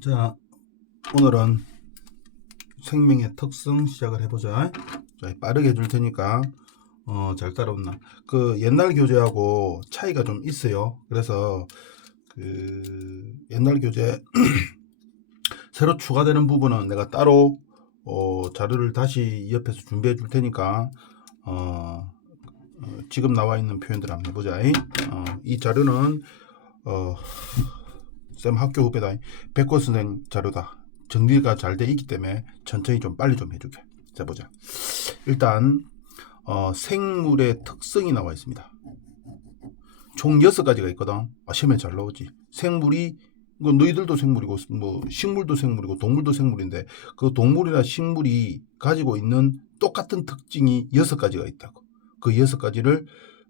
자, 오늘은 생명의 특성 시작을 해보자. 자, 빠르게 해줄 테니까 잘 따라온나. 그 옛날 교재하고 차이가 좀 있어요. 그래서 그 옛날 교재 새로 추가되는 부분은 내가 따로 자료를 다시 옆에서 준비해 줄 테니까 지금 나와 있는 표현들 한번 해보자. 이 자료는 쌤 학교 후배다. 백호 선생 자료다. 정리가 잘 돼 있기 때문에 천천히 좀 빨리 좀 해줄게. 자, 보자. 일단 생물의 특성이 나와 있습니다. 총 6가지가 있거든. 시험에 잘 나오지. 생물이 너희들도 생물이고 뭐 식물도 생물이고 동물도 생물인데 그 동물이나 식물이 가지고 있는 똑같은 특징이 6가지가 있다고. 그 6가지를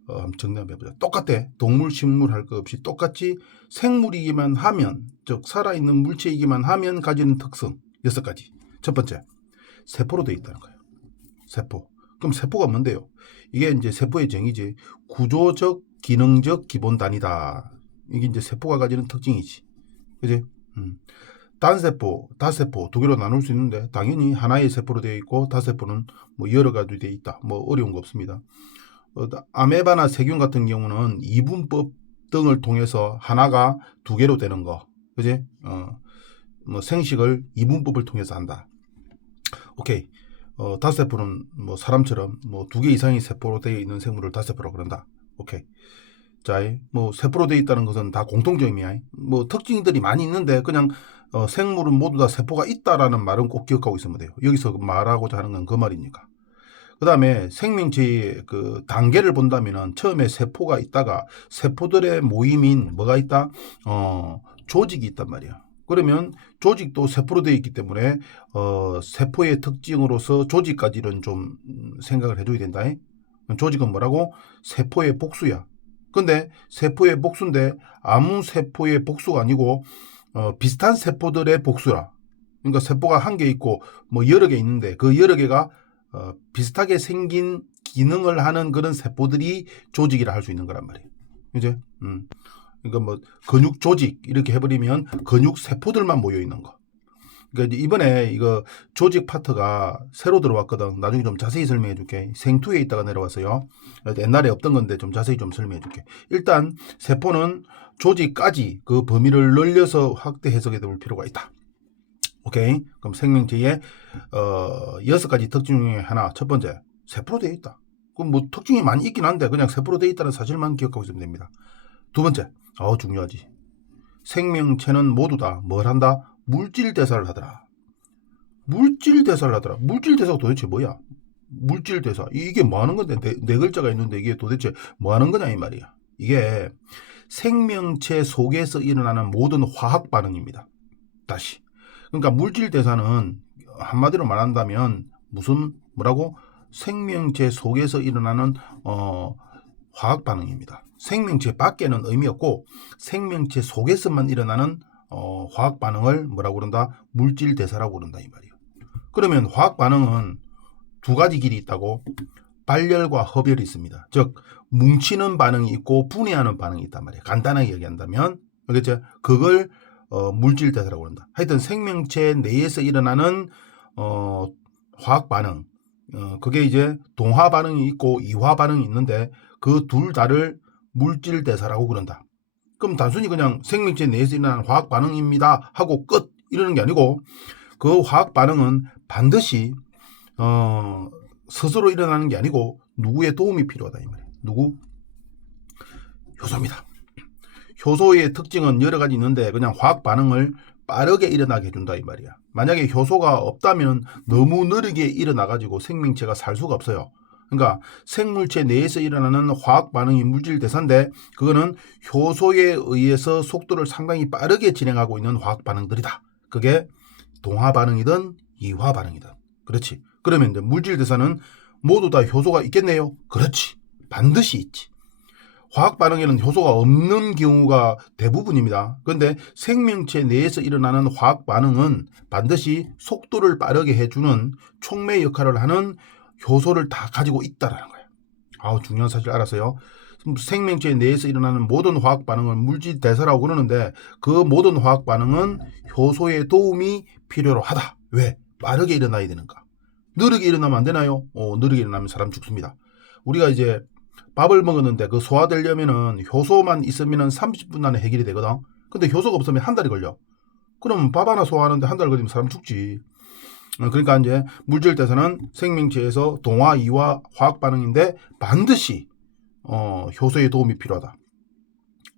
한번 정리 한번 해보자. 똑같아. 동물, 식물 할 거 없이 똑같이 생물이기만 하면, 즉 살아있는 물체이기만 하면 가지는 특성 6가지. 첫 번째, 세포로 되어 있다는 거예요. 세포. 그럼 세포가 뭔데요? 이게 이제 세포의 정의지. 구조적, 기능적 기본 단위다. 이게 이제 세포가 가지는 특징이지. 그지? 단세포, 다세포 두 개로 나눌 수 있는데 당연히 하나의 세포로 되어 있고 다세포는 뭐 여러 가지 되어 있다. 뭐 어려운 거 없습니다. 아메바나 세균 같은 경우는 이분법 등을 통해서 하나가 두 개로 되는 거, 그지? 뭐 생식을 이분법을 통해서 한다. 오케이. 다세포는 뭐 사람처럼 뭐 2개 이상의 세포로 되어 있는 생물을 다세포라고 그런다. 오케이. 자, 뭐 세포로 되어 있다는 것은 다 공통점이야. 뭐 특징들이 많이 있는데 그냥 생물은 모두 다 세포가 있다라는 말은 꼭 기억하고 있으면 돼요. 여기서 말하고자 하는 건 그 말이니까. 그 다음에 생명체의 그 단계를 본다면은 처음에 세포가 있다가 세포들의 모임인 뭐가 있다? 조직이 있단 말이야. 그러면 조직도 세포로 되어 있기 때문에 세포의 특징으로서 조직까지는 좀 생각을 해줘야 된다. 조직은 뭐라고? 세포의 복수야. 근데 세포의 복수인데 아무 세포의 복수가 아니고 비슷한 세포들의 복수라. 그러니까 세포가 한 개 있고 뭐 여러 개 있는데 그 여러 개가 비슷하게 생긴 기능을 하는 그런 세포들이 조직이라 할 수 있는 거란 말이에요. 이제 그러니까 뭐 근육 조직 이렇게 해버리면 근육 세포들만 모여 있는 거. 그러니까 이번에 이거 조직 파트가 새로 들어왔거든. 나중에 좀 자세히 설명해 줄게. 생투에 있다가 내려왔어요. 옛날에 없던 건데 좀 자세히 좀 설명해 줄게. 일단 세포는 조직까지 그 범위를 늘려서 확대 해석해 볼 필요가 있다. 오케이. 그럼 생명체의 6가지 특징 중에 하나, 첫 번째, 세포로 되어 있다. 그럼 뭐 특징이 많이 있긴 한데 그냥 세포로 되어 있다는 사실만 기억하고 있으면 됩니다. 두 번째, 중요하지. 생명체는 모두 다 뭘 한다? 물질 대사를 하더라. 물질 대사를 하더라. 물질 대사가 도대체 뭐야? 물질 대사. 이게 뭐 하는 건데? 네 글자가 있는데 이게 도대체 뭐 하는 거냐 이 말이야. 이게 생명체 속에서 일어나는 모든 화학 반응입니다. 다시. 그러니까 물질 대사는 한마디로 말한다면 뭐라고? 생명체 속에서 일어나는 화학 반응입니다. 생명체 밖에는 의미 없고 생명체 속에서만 일어나는 화학 반응을 뭐라고 그런다? 물질 대사라고 그런다 이 말이에요. 그러면 화학 반응은 2가지 길이 있다고. 발열과 흡열이 있습니다. 즉 뭉치는 반응이 있고 분해하는 반응이 있단 말이에요. 간단하게 얘기한다면 알겠죠? 그걸 물질 대사라고 한다. 하여튼 생명체 내에서 일어나는 화학 반응, 그게 이제 동화 반응이 있고 이화 반응이 있는데 그 둘 다를 물질 대사라고 그런다. 그럼 단순히 그냥 생명체 내에서 일어나는 화학 반응입니다 하고 끝 이러는 게 아니고 그 화학 반응은 반드시 스스로 일어나는 게 아니고 누구의 도움이 필요하다 이 말이에요. 누구? 효소입니다. 효소의 특징은 여러 가지 있는데 그냥 화학 반응을 빠르게 일어나게 해준다 이 말이야. 만약에 효소가 없다면 너무 느리게 일어나가지고 생명체가 살 수가 없어요. 그러니까 생물체 내에서 일어나는 화학 반응이 물질 대사인데 그거는 효소에 의해서 속도를 상당히 빠르게 진행하고 있는 화학 반응들이다. 그게 동화 반응이든 이화 반응이든. 그렇지. 그러면 이제 물질 대사는 모두 다 효소가 있겠네요. 그렇지. 반드시 있지. 화학 반응에는 효소가 없는 경우가 대부분입니다. 그런데 생명체 내에서 일어나는 화학 반응은 반드시 속도를 빠르게 해주는 촉매 역할을 하는 효소를 다 가지고 있다라는 거예요. 중요한 사실 알았어요. 생명체 내에서 일어나는 모든 화학 반응을 물질 대사라고 그러는데 그 모든 화학 반응은 효소의 도움이 필요로 하다. 왜? 빠르게 일어나야 되는가? 느리게 일어나면 안 되나요? 느리게 일어나면 사람 죽습니다. 우리가 이제 밥을 먹었는데 그 소화되려면은 효소만 있으면은 30분 안에 해결이 되거든. 근데 효소가 없으면 한 달이 걸려. 그럼 밥 하나 소화하는데 한 달 걸리면 사람 죽지. 그러니까 이제 물질대사는 생명체에서 동화, 이화, 화학 반응인데 반드시 효소의 도움이 필요하다.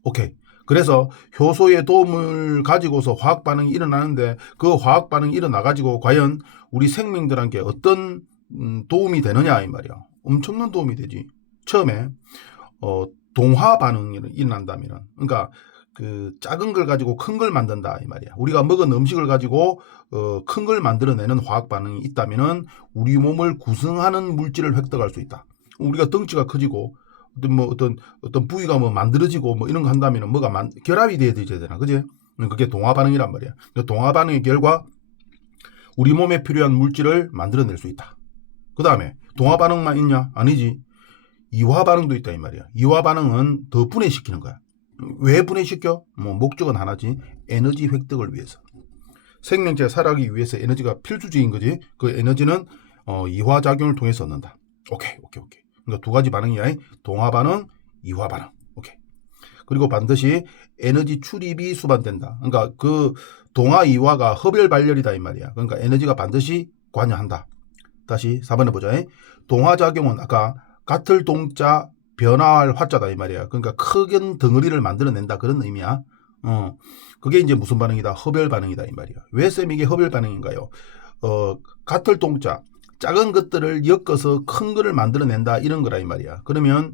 오케이. 그래서 효소의 도움을 가지고서 화학 반응이 일어나는데 그 화학 반응이 일어나 가지고 과연 우리 생명들한테 어떤 도움이 되느냐 이 말이야. 엄청난 도움이 되지. 처음에 동화 반응이 일어난다면, 그러니까 그 작은 걸 가지고 큰 걸 만든다 이 말이야. 우리가 먹은 음식을 가지고 큰 걸 만들어내는 화학 반응이 있다면은 우리 몸을 구성하는 물질을 획득할 수 있다. 우리가 덩치가 커지고 어떤 부위가 뭐 만들어지고 뭐 이런 거 한다면은 뭐가 결합이 돼야 되잖아, 그지? 그게 동화 반응이란 말이야. 동화 반응의 결과 우리 몸에 필요한 물질을 만들어낼 수 있다. 그 다음에 동화 반응만 있냐? 아니지. 이화 반응도 있다 이 말이야. 이화 반응은 더 분해시키는 거야. 왜 분해시켜? 뭐 목적은 하나지. 에너지 획득을 위해서. 생명체가 살아가기 위해서 에너지가 필수적인 거지. 그 에너지는 이화 작용을 통해서 얻는다. 오케이. 그러니까 두 가지 반응이야. 동화 반응, 이화 반응. 오케이. 그리고 반드시 에너지 출입이 수반된다. 그러니까 그 동화, 이화가 흡열 발열이다 이 말이야. 그러니까 에너지가 반드시 관여한다. 다시 4번에 보자. 동화 작용은 아까 같을 동자 변화할 화자다 이 말이야. 그러니까 크긴 덩어리를 만들어낸다 그런 의미야. 그게 이제 무슨 반응이다? 흡열 반응이다 이 말이야. 왜 쌤 이게 흡열 반응인가요? 같을 동자 작은 것들을 엮어서 큰 거를 만들어낸다 이런 거라 이 말이야. 그러면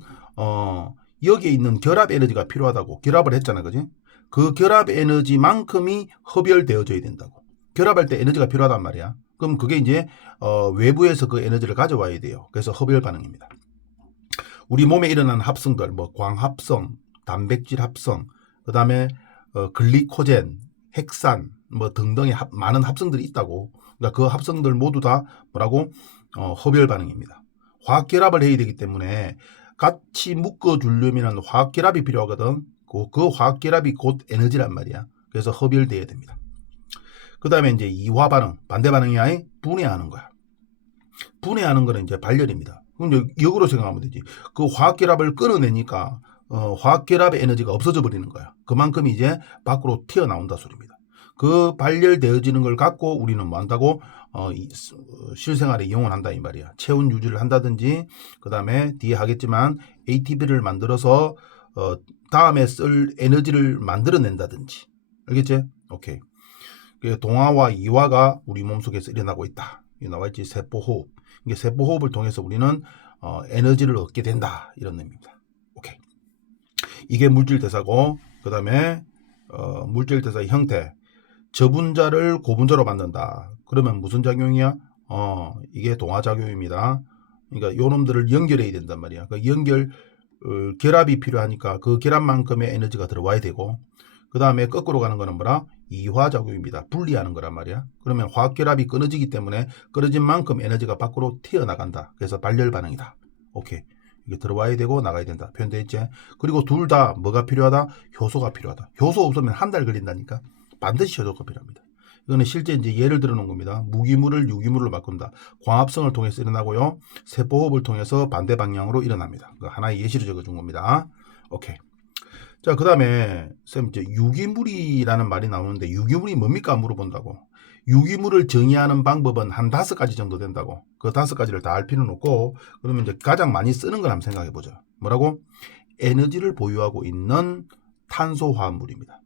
여기에 있는 결합 에너지가 필요하다고. 결합을 했잖아, 그지? 그 결합 에너지만큼이 흡열되어져야 된다고. 결합할 때 에너지가 필요하단 말이야. 그럼 그게 이제 외부에서 그 에너지를 가져와야 돼요. 그래서 흡열 반응입니다. 우리 몸에 일어나는 합성들, 뭐 광합성, 단백질 합성, 그 다음에 글리코젠, 핵산, 뭐 등등의 많은 합성들이 있다고. 그러니까 그 합성들 모두 다 뭐라고? 흡열 반응입니다. 화학 결합을 해야 되기 때문에 같이 묶어주려면 화학 결합이 필요하거든. 그 화학 결합이 곧 에너지란 말이야. 그래서 흡열돼야 됩니다. 그 다음에 이제 이화 반응, 반대 반응이 아니 분해하는 거야. 분해하는 거는 이제 발열입니다. 그럼 역으로 생각하면 되지. 그 화학 결합을 끊어내니까 화학 결합의 에너지가 없어져 버리는 거야. 그만큼 이제 밖으로 튀어나온다 소리입니다. 그 발열되어지는 걸 갖고 우리는 뭐 한다고? 실생활에 이용을 한다 이 말이야. 체온 유지를 한다든지, 그 다음에 뒤에 하겠지만 ATP를 만들어서 다음에 쓸 에너지를 만들어낸다든지. 알겠지? 오케이. 동화와 이화가 우리 몸속에서 일어나고 있다. 여기 나와있지. 세포호흡. 이게 세포호흡을 통해서 우리는 에너지를 얻게 된다 이런 의미입니다. 오케이. 이게 물질대사고, 그 다음에 물질대사의 형태. 저분자를 고분자로 만든다. 그러면 무슨 작용이야? 이게 동화작용입니다. 그러니까 요 놈들을 연결해야 된단 말이야. 그 결합이 필요하니까 그 결합만큼의 에너지가 들어와야 되고, 그 다음에 거꾸로 가는 거는 뭐라? 이화작용입니다. 분리하는 거란 말이야. 그러면 화학결합이 끊어지기 때문에 끊어진 만큼 에너지가 밖으로 튀어나간다. 그래서 발열 반응이다. 오케이. 이게 들어와야 되고 나가야 된다. 표현되어 있지? 그리고 둘 다 뭐가 필요하다? 효소가 필요하다. 효소 없으면 한 달 걸린다니까. 반드시 효소가 필요합니다. 이거는 실제 이제 예를 들어 놓은 겁니다. 무기물을 유기물로 바꾼다. 광합성을 통해서 일어나고요. 세포호흡을 통해서 반대 방향으로 일어납니다. 하나의 예시를 적어준 겁니다. 오케이. 자, 그 다음에 쌤 이제 유기물이라는 말이 나오는데 유기물이 뭡니까 물어본다고. 유기물을 정의하는 방법은 한 5가지 정도 된다고. 그 5가지를 다 알 필요는 없고, 그러면 이제 가장 많이 쓰는 걸 한번 생각해 보죠. 뭐라고? 에너지를 보유하고 있는 탄소화합물입니다.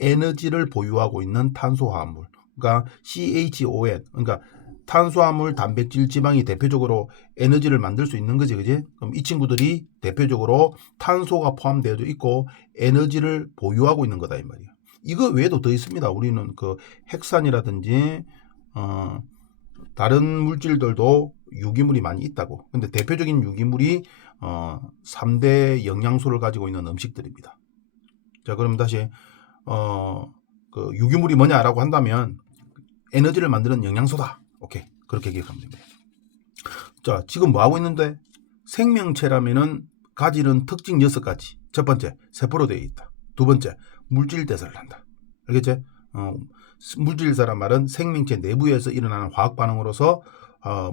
에너지를 보유하고 있는 탄소화합물. 그러니까 CHON. 그러니까 탄수화물, 단백질, 지방이 대표적으로 에너지를 만들 수 있는 거지, 그지? 그럼 이 친구들이 대표적으로 탄소가 포함되어 있고 에너지를 보유하고 있는 거다 이 말이야. 이거 외에도 더 있습니다. 우리는 그 핵산이라든지 다른 물질들도 유기물이 많이 있다고. 근데 대표적인 유기물이 3대 영양소를 가지고 있는 음식들입니다. 자, 그럼 다시 그 유기물이 뭐냐라고 한다면 에너지를 만드는 영양소다. 오케이. 그렇게 기억하면 됩니다. 자, 지금 뭐 하고 있는데? 생명체라면은 가지는 특징 6가지. 첫 번째, 세포로 되어 있다. 두 번째, 물질 대사를 한다. 알겠지? 물질대사란 말은 생명체 내부에서 일어나는 화학 반응으로서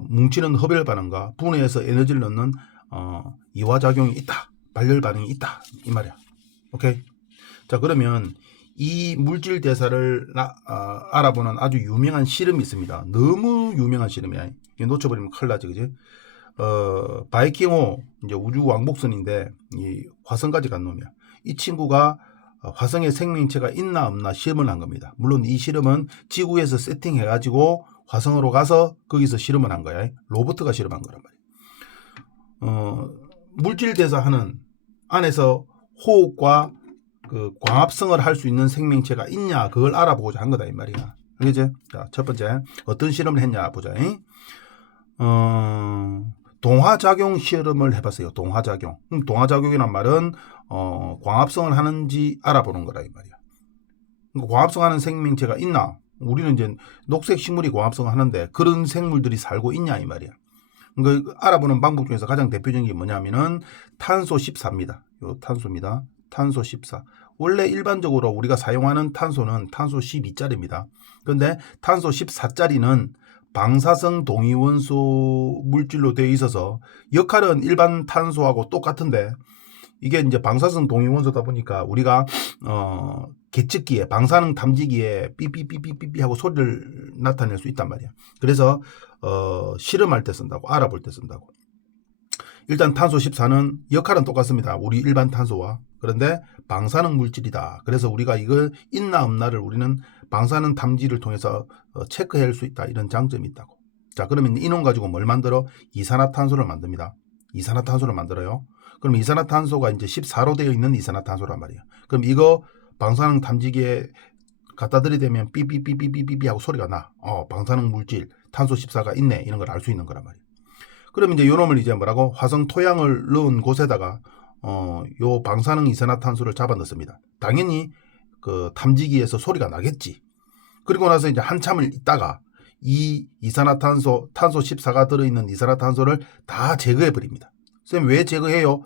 뭉치는 흡열 반응과 분해해서 에너지를 넣는 이화작용이 있다. 발열 반응이 있다. 이 말이야. 오케이. 자, 그러면 이 물질 대사를 알아보는 아주 유명한 실험이 있습니다. 너무 유명한 실험이야. 놓쳐버리면 큰일 나지, 그지? 바이킹호 이제 우주 왕복선인데 이 화성까지 간 놈이야. 이 친구가 화성에 생명체가 있나 없나 시험을 한 겁니다. 물론 이 실험은 지구에서 세팅해가지고 화성으로 가서 거기서 실험을 한 거야. 로버트가 실험한 거란 말이야. 물질 대사하는 안에서 호흡과 그 광합성을 할 수 있는 생명체가 있냐 그걸 알아보고자 한 거다 이 말이야. 알겠지? 자, 첫 번째 어떤 실험을 했냐 보자. 동화작용 실험을 해봤어요. 동화작용. 동화작용이란 말은 광합성을 하는지 알아보는 거라 이 말이야. 광합성하는 생명체가 있나? 우리는 이제 녹색 식물이 광합성을 하는데 그런 생물들이 살고 있냐 이 말이야. 그 알아보는 방법 중에서 가장 대표적인 게 뭐냐면은 탄소 14입니다. 요 탄소입니다. 탄소 14. 원래 일반적으로 우리가 사용하는 탄소는 탄소 12짜리입니다. 그런데 탄소 14짜리는 방사성 동위원소 물질로 되어 있어서 역할은 일반 탄소하고 똑같은데 이게 이제 방사성 동위원소다 보니까 우리가 계측기에 방사능 탐지기에 삐삐삐삐삐삐 하고 소리를 나타낼 수 있단 말이야. 그래서 실험할 때 쓴다고, 알아볼 때 쓴다고. 일단 탄소 14는 역할은 똑같습니다. 우리 일반 탄소와. 그런데 방사능 물질이다. 그래서 우리가 이걸 있나 없나를 우리는 방사능 탐지를 통해서 체크할 수 있다. 이런 장점이 있다고. 자, 그러면 이놈 가지고 뭘 만들어? 이산화탄소를 만듭니다. 이산화탄소를 만들어요. 그럼 이산화탄소가 이제 14로 되어 있는 이산화탄소란 말이야. 그럼 이거 방사능 탐지기에 갖다 들이대면 삐삐삐삐삐삐 하고 소리가 나. 방사능 물질 탄소 14가 있네. 이런 걸 알 수 있는 거란 말이야. 그럼 이제 요 놈을 이제 뭐라고? 화성 토양을 넣은 곳에다가 요 방사능 이산화탄소를 잡아 넣습니다. 당연히 그 탐지기에서 소리가 나겠지. 그리고 나서 이제 한참을 있다가 이 이산화탄소, 탄소 14가 들어있는 이산화탄소를 다 제거해 버립니다. 선생님 왜 제거해요?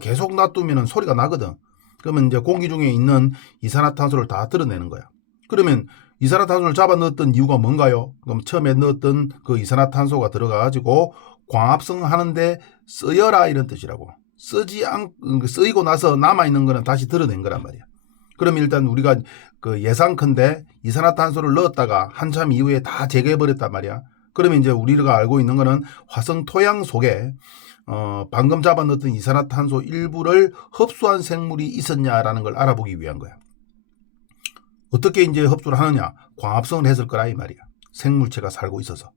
계속 놔두면 소리가 나거든. 그러면 이제 공기 중에 있는 이산화탄소를 다 드러내는 거야. 그러면 이산화탄소를 잡아 넣었던 이유가 뭔가요? 그럼 처음에 넣었던 그 이산화탄소가 들어가가지고 광합성 하는데 쓰여라 이런 뜻이라고. 쓰이고 나서 남아있는 거는 다시 드러낸 거란 말이야. 그럼 일단 우리가 그 예상컨대 이산화탄소를 넣었다가 한참 이후에 다 제거해버렸단 말이야. 그러면 이제 우리가 알고 있는 거는 화성 토양 속에 방금 잡아 넣었던 이산화탄소 일부를 흡수한 생물이 있었냐라는 걸 알아보기 위한 거야. 어떻게 이제 흡수를 하느냐? 광합성을 했을 거라 이 말이야. 생물체가 살고 있어서.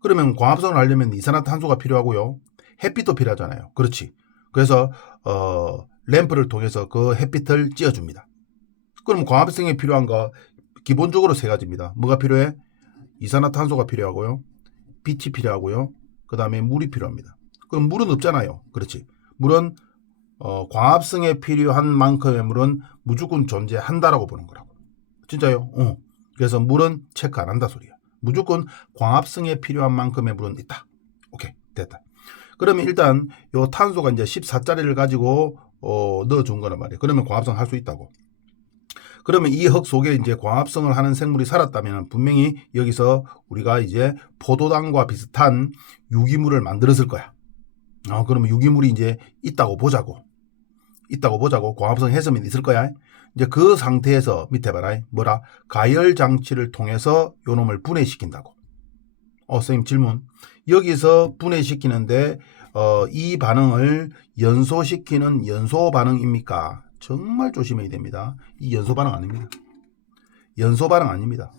그러면 광합성을 하려면 이산화탄소가 필요하고요. 햇빛도 필요하잖아요. 그렇지. 그래서 램프를 통해서 그 햇빛을 쬐어줍니다. 그럼 광합성에 필요한 거 기본적으로 세 가지입니다. 뭐가 필요해? 이산화탄소가 필요하고요. 빛이 필요하고요. 그 다음에 물이 필요합니다. 그럼 물은 없잖아요. 그렇지. 물은 광합성에 필요한 만큼의 물은 무조건 존재한다라고 보는 거라고. 진짜요? 그래서 물은 체크 안 한다 소리야. 무조건 광합성에 필요한 만큼의 물은 있다. 오케이, 됐다. 그러면 일단 요 탄소가 이제 14짜리를 가지고 넣어준 거란 말이에요. 그러면 광합성 할 수 있다고. 그러면 이 흙 속에 이제 광합성을 하는 생물이 살았다면 분명히 여기서 우리가 이제 포도당과 비슷한 유기물을 만들었을 거야. 그러면 유기물이 이제 있다고 보자고. 광합성 했으면 있을 거야. 이제 그 상태에서 밑에 봐라. 뭐라? 가열 장치를 통해서 요 놈을 분해시킨다고. 선생님 질문. 여기서 분해시키는데 이 반응을 연소시키는 연소 반응입니까? 정말 조심해야 됩니다. 이 연소 반응 아닙니다. 연소 반응 아닙니다.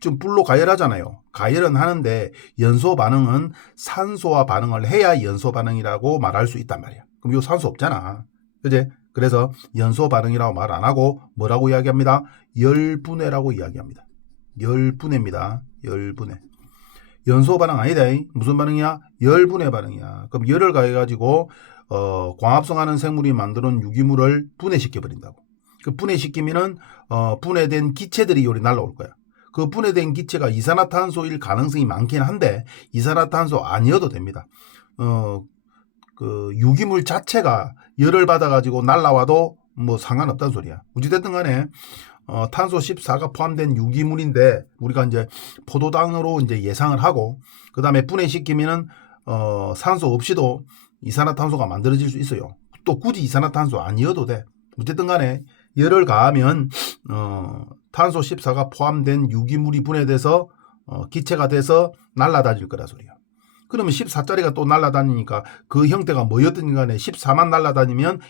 지금 불로 가열하잖아요. 가열은 하는데 연소 반응은 산소와 반응을 해야 연소 반응이라고 말할 수 있단 말이야. 그럼 요 산소 없잖아. 그제? 그래서 연소 반응이라고 말 안 하고 뭐라고 이야기합니다? 열분해라고 이야기합니다. 열분해입니다. 열분해. 연소 반응 아니다. 무슨 반응이야? 열분해 반응이야. 그럼 열을 가해가지고 광합성하는 생물이 만드는 유기물을 분해시켜 버린다고. 그 분해시키면은 분해된 기체들이 요리 날라올 거야. 그 분해된 기체가 이산화탄소일 가능성이 많긴 한데 이산화탄소 아니어도 됩니다. 그 유기물 자체가 열을 받아가지고 날라와도 뭐 상관없다는 소리야. 어찌됐든 간에 탄소 14가 포함된 유기물인데 우리가 이제 포도당으로 이제 예상을 하고 그 다음에 분해시키면은 산소 없이도 이산화탄소가 만들어질 수 있어요. 또 굳이 이산화탄소 아니어도 돼. 어쨌든 간에 열을 가하면 탄소 14가 포함된 유기물이 분해돼서 기체가 돼서 날아다닐 거라 소리야. 그러면 14짜리가 또 날아다니니까 그 형태가 뭐였든 간에 14만 날아다니면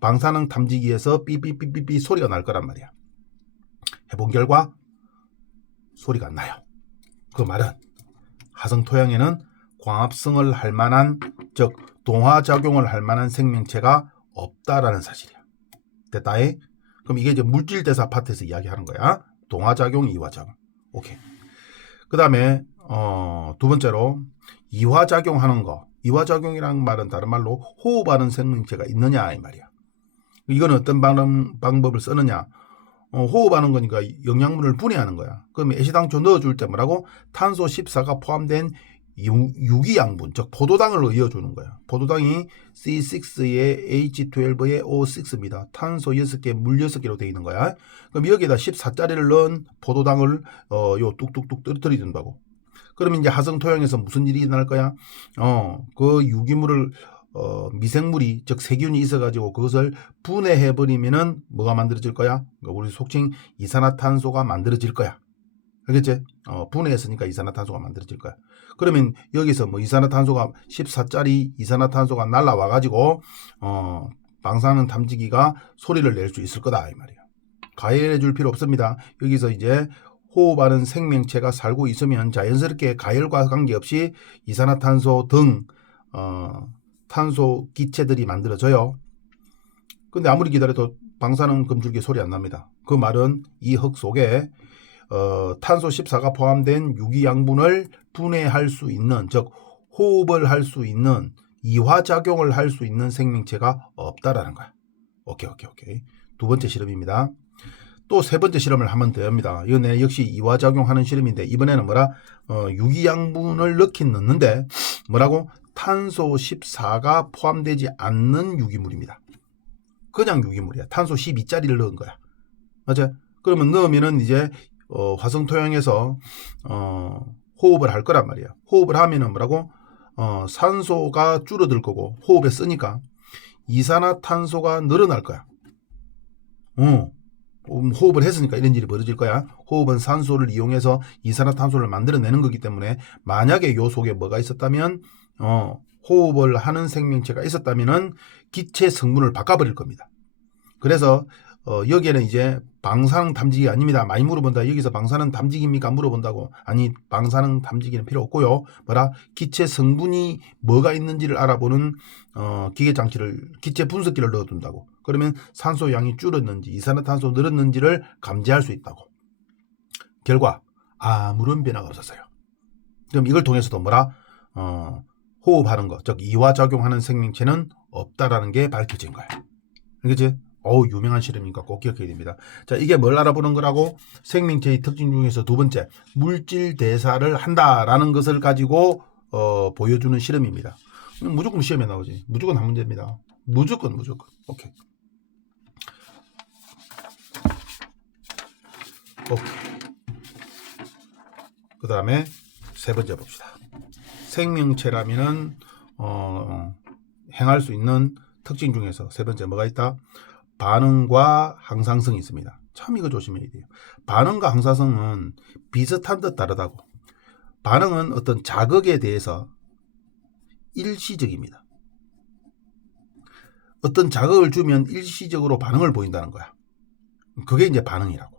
방사능 탐지기에서 삐삐삐삐삐 소리가 날 거란 말이야. 해본 결과 소리가 안 나요. 그 말은 화성토양에는 광합성을 할 만한, 즉 동화작용을 할 만한 생명체가 없다라는 사실이야. 됐다이? 그럼 이게 이제 물질대사 파트에서 이야기하는 거야. 동화작용, 이화작용. 오케이. 그 다음에 두 번째로 이화작용하는 거. 이화작용이라는 말은 다른 말로 호흡하는 생명체가 있느냐 이 말이야. 이거는 어떤 방법을 쓰느냐. 호흡하는 거니까 영양분을 분해하는 거야. 그럼 애시당초 넣어줄 때 뭐라고? 탄소 14가 포함된 유기양분, 즉 포도당을 넣어주는 거야. 포도당이 C6에 H12에 O6입니다. 탄소 6개, 물 6개로 되어 있는 거야. 그럼 여기에다 14짜리를 넣은 포도당을 요 뚝뚝뚝 떨어뜨려 준다고. 그러면 이제 화성토양에서 무슨 일이 일어날 거야? 그 유기물을 미생물이, 즉 세균이 있어가지고 그것을 분해해버리면은 뭐가 만들어질 거야? 우리 속칭 이산화탄소가 만들어질 거야. 알겠지? 분해했으니까 이산화탄소가 만들어질 거야. 그러면 여기서 뭐 이산화탄소가 14짜리 이산화탄소가 날라와가지고 방사능 탐지기가 소리를 낼 수 있을 거다 이 말이야. 가열해 줄 필요 없습니다. 여기서 이제 호흡하는 생명체가 살고 있으면 자연스럽게 가열과 관계없이 이산화탄소 등 탄소 기체들이 만들어져요. 근데 아무리 기다려도 방사능 검출기 소리 안 납니다. 그 말은 이 흙 속에 탄소 14가 포함된 유기양분을 분해할 수 있는, 즉 호흡을 할 수 있는, 이화작용을 할 수 있는 생명체가 없다라는 거야. 오케이. 두 번째 실험입니다. 또 세 번째 실험을 하면 됩니다. 이건 역시 이화작용하는 실험인데 이번에는 뭐라? 유기양분을 넣는데 뭐라고? 탄소 14가 포함되지 않는 유기물입니다. 그냥 유기물이야. 탄소 12짜리를 넣은 거야. 맞아? 그러면 넣으면은 이제 화성토양에서 호흡을 할 거란 말이야. 호흡을 하면은 뭐라고? 산소가 줄어들 거고 호흡에 쓰니까 이산화탄소가 늘어날 거야. 호흡을 했으니까 이런 일이 벌어질 거야. 호흡은 산소를 이용해서 이산화탄소를 만들어내는 거기 때문에 만약에 요 속에 뭐가 있었다면 호흡을 하는 생명체가 있었다면은 기체 성분을 바꿔버릴 겁니다. 그래서 여기에는 이제 방사능 탐지기 아닙니다. 많이 물어본다. 여기서 방사능 탐지기입니까? 물어본다고. 아니, 방사능 탐지기는 필요 없고요. 뭐라? 기체 성분이 뭐가 있는지를 알아보는 기계장치를, 기체 분석기를 넣어둔다고. 그러면 산소 양이 줄었는지 이산화탄소 늘었는지를 감지할 수 있다고. 결과 아무런 변화가 없었어요. 그럼 이걸 통해서도 뭐라? 호흡하는 것, 즉 이화작용하는 생명체는 없다라는 게 밝혀진 거예요. 알겠지? 유명한 실험이니까 꼭 기억해야 됩니다. 자, 이게 뭘 알아보는 거라고? 생명체의 특징 중에서 두 번째, 물질 대사를 한다라는 것을 가지고 보여주는 실험입니다. 무조건 시험에 나오지. 무조건 한 문제입니다. 무조건. 오케이. 그 다음에 세 번째 봅시다. 생명체라면은 행할 수 있는 특징 중에서 세 번째 뭐가 있다? 반응과 항상성이 있습니다. 참 이거 조심해야 돼요. 반응과 항상성은 비슷한 듯 다르다고. 반응은 어떤 자극에 대해서 일시적입니다. 어떤 자극을 주면 일시적으로 반응을 보인다는 거야. 그게 이제 반응이라고.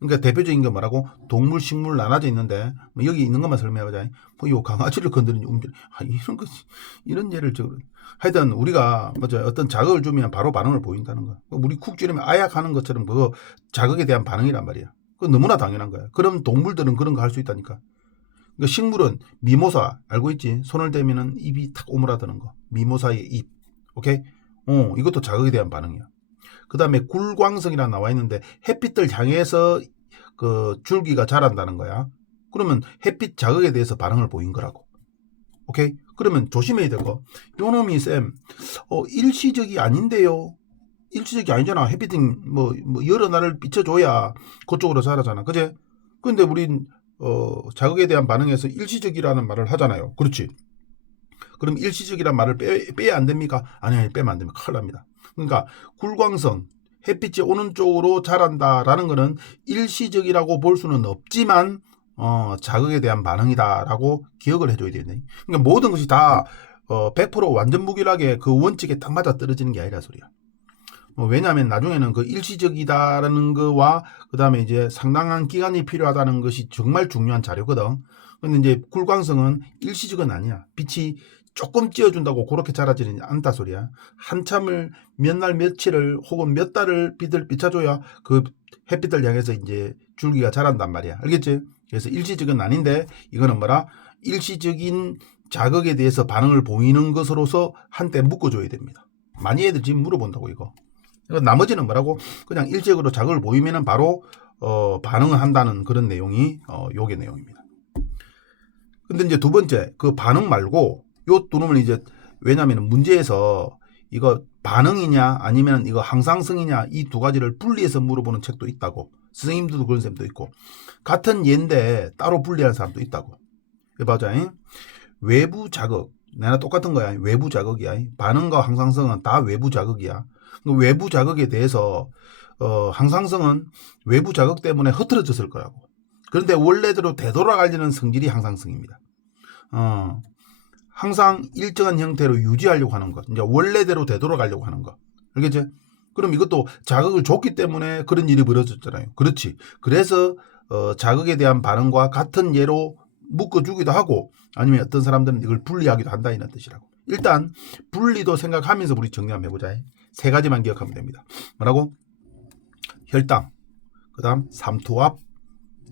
그러니까 대표적인 게 뭐라고? 동물, 식물 나눠져 있는데 뭐 여기 있는 것만 설명해보자. 요 강아지를 건드리는 움직, 이런 예를 하여튼 우리가 어떤 자극을 주면 바로 반응을 보인다는 거야. 우리 쿡 찌르면 아약하는 것처럼 그 자극에 대한 반응이란 말이야. 그건 너무나 당연한 거야. 그럼 동물들은 그런 거 할 수 있다니까. 그러니까 식물은 미모사 알고 있지? 손을 대면은 입이 탁 오므라드는 거. 미모사의 입. 오케이? 이것도 자극에 대한 반응이야. 그 다음에 굴광성이라 나와 있는데 햇빛을 향해서 그 줄기가 자란다는 거야. 그러면 햇빛 자극에 대해서 반응을 보인 거라고. 오케이? 그러면 조심해야 될 거. 요 놈이 쌤, 일시적이 아닌데요. 일시적이 아니잖아. 햇빛은 뭐 여러 날을 비춰줘야 그쪽으로 자라잖아. 그제? 근데 우린 자극에 대한 반응에서 일시적이라는 말을 하잖아요. 그렇지? 그럼 일시적이란 말을 빼야 안 됩니까? 아니, 빼면 안 됩니다. 큰일 납니다. 그러니까 굴광성, 햇빛이 오는 쪽으로 자란다라는 것은 일시적이라고 볼 수는 없지만 자극에 대한 반응이다라고 기억을 해줘야 되네. 그러니까 모든 것이 다 100% 완전 무결하게 그 원칙에 딱 맞아 떨어지는 게 아니라 소리야. 왜냐하면 나중에는 그 일시적이다라는 거와 그 다음에 이제 상당한 기간이 필요하다는 것이 정말 중요한 자료거든. 근데 이제 굴광성은 일시적은 아니야. 빛이 조금 찌어준다고 그렇게 자라지는 않다 소리야. 한참을 몇 날 며칠을 혹은 몇 달을 빛을 비춰줘야 그 햇빛을 향해서 이제 줄기가 자란단 말이야. 알겠지? 그래서 일시적은 아닌데 이거는 뭐라? 일시적인 자극에 대해서 반응을 보이는 것으로서 한때 묶어줘야 됩니다. 많이 애들 지금 물어본다고 이거. 나머지는 뭐라고? 그냥 일시적으로 자극을 보이면은 바로 반응을 한다는 그런 내용이 요게 내용입니다. 근데 이제 두 번째 그 반응 말고 요 두 놈을 이제 왜냐하면 문제에서 이거 반응이냐 아니면 이거 항상성이냐 이 두 가지를 분리해서 물어보는 책도 있다고. 선생님들도 그런 쌤도 있고 같은 예인데 따로 분리하는 사람도 있다고. 봐자. 외부 자극 내가 똑같은 거야. 외부 자극이야. 반응과 항상성은 다 외부 자극이야. 외부 자극에 대해서 항상성은 외부 자극 때문에 흐트러졌을 거라고. 그런데 원래대로 되돌아가려는 성질이 항상성입니다. 항상 일정한 형태로 유지하려고 하는 것. 이제 원래대로 되돌아가려고 하는 것. 알겠지? 그럼 이것도 자극을 줬기 때문에 그런 일이 벌어졌잖아요. 그렇지. 그래서 자극에 대한 반응과 같은 예로 묶어주기도 하고 아니면 어떤 사람들은 이걸 분리하기도 한다 이런 뜻이라고. 일단 분리도 생각하면서 우리 정리 한번 해보자. 세 가지만 기억하면 됩니다. 뭐라고? 혈당, 그 다음 삼투압,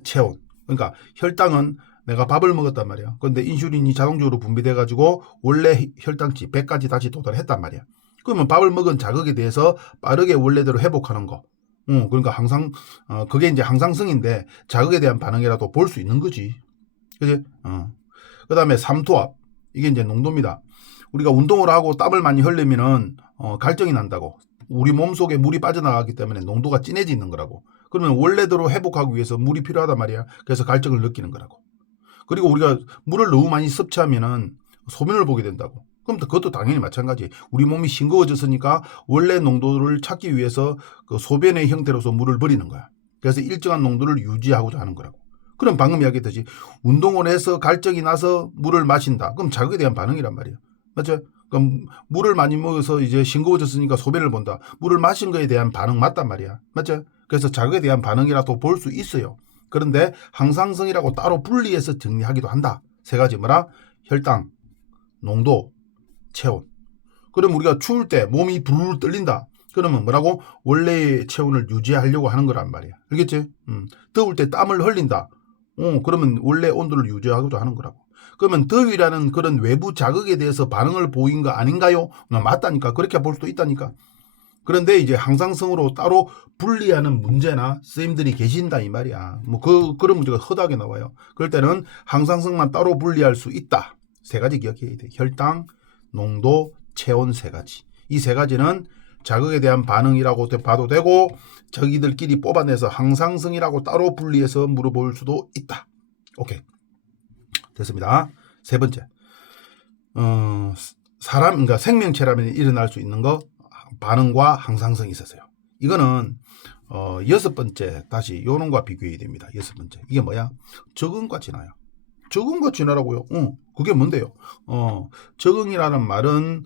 체온. 그러니까 혈당은 내가 밥을 먹었단 말이야. 그런데 인슐린이 자동적으로 분비돼가지고 원래 혈당치 100까지 다시 도달했단 말이야. 그러면 밥을 먹은 자극에 대해서 빠르게 원래대로 회복하는 거. 그러니까 항상 그게 이제 항상성인데 자극에 대한 반응이라도 볼 수 있는 거지. 그지? 그 다음에 삼투압. 이게 이제 농도입니다. 우리가 운동을 하고 땀을 많이 흘리면은 갈증이 난다고. 우리 몸속에 물이 빠져나가기 때문에 농도가 진해지는 거라고. 그러면 원래대로 회복하기 위해서 물이 필요하단 말이야. 그래서 갈증을 느끼는 거라고. 그리고 우리가 물을 너무 많이 섭취하면은 소변을 보게 된다고. 그럼 그것도 당연히 마찬가지. 우리 몸이 싱거워졌으니까 원래 농도를 찾기 위해서 그 소변의 형태로서 물을 버리는 거야. 그래서 일정한 농도를 유지하고자 하는 거라고. 그럼 방금 이야기했듯이 운동을 해서 갈증이 나서 물을 마신다. 그럼 자극에 대한 반응이란 말이야. 맞죠? 그럼 물을 많이 먹어서 이제 싱거워졌으니까 소변을 본다. 물을 마신 거에 대한 반응 맞단 말이야. 맞죠? 그래서 자극에 대한 반응이라도 볼 수 있어요. 그런데 항상성이라고 따로 분리해서 정리하기도 한다. 세 가지 뭐라? 혈당, 농도, 체온. 그럼 우리가 추울 때 몸이 부르르 떨린다. 그러면 뭐라고? 원래의 체온을 유지하려고 하는 거란 말이야. 알겠지? 더울 때 땀을 흘린다. 그러면 원래 온도를 유지하기도 하는 거라고. 그러면 더위라는 그런 외부 자극에 대해서 반응을 보인 거 아닌가요? 맞다니까. 그렇게 볼 수도 있다니까. 그런데 이제 항상성으로 따로 분리하는 문제나 선생님들이 계신다 이 말이야. 그런 문제가 허다하게 나와요. 그럴 때는 항상성만 따로 분리할 수 있다. 세 가지 기억해야 돼. 혈당, 농도, 체온 세 가지. 이 세 가지는 자극에 대한 반응이라고 봐도 되고 저기들끼리 뽑아내서 항상성이라고 따로 분리해서 물어볼 수도 있다. 오케이. 됐습니다. 세 번째. 그러니까 생명체라면 일어날 수 있는 거 반응과 항상성이 있었어요. 이거는 여섯 번째 다시 요놈과 비교해야 됩니다. 여섯 번째. 이게 뭐야? 적응과 진화야. 적응과 진화라고요. 그게 뭔데요? 적응이라는 말은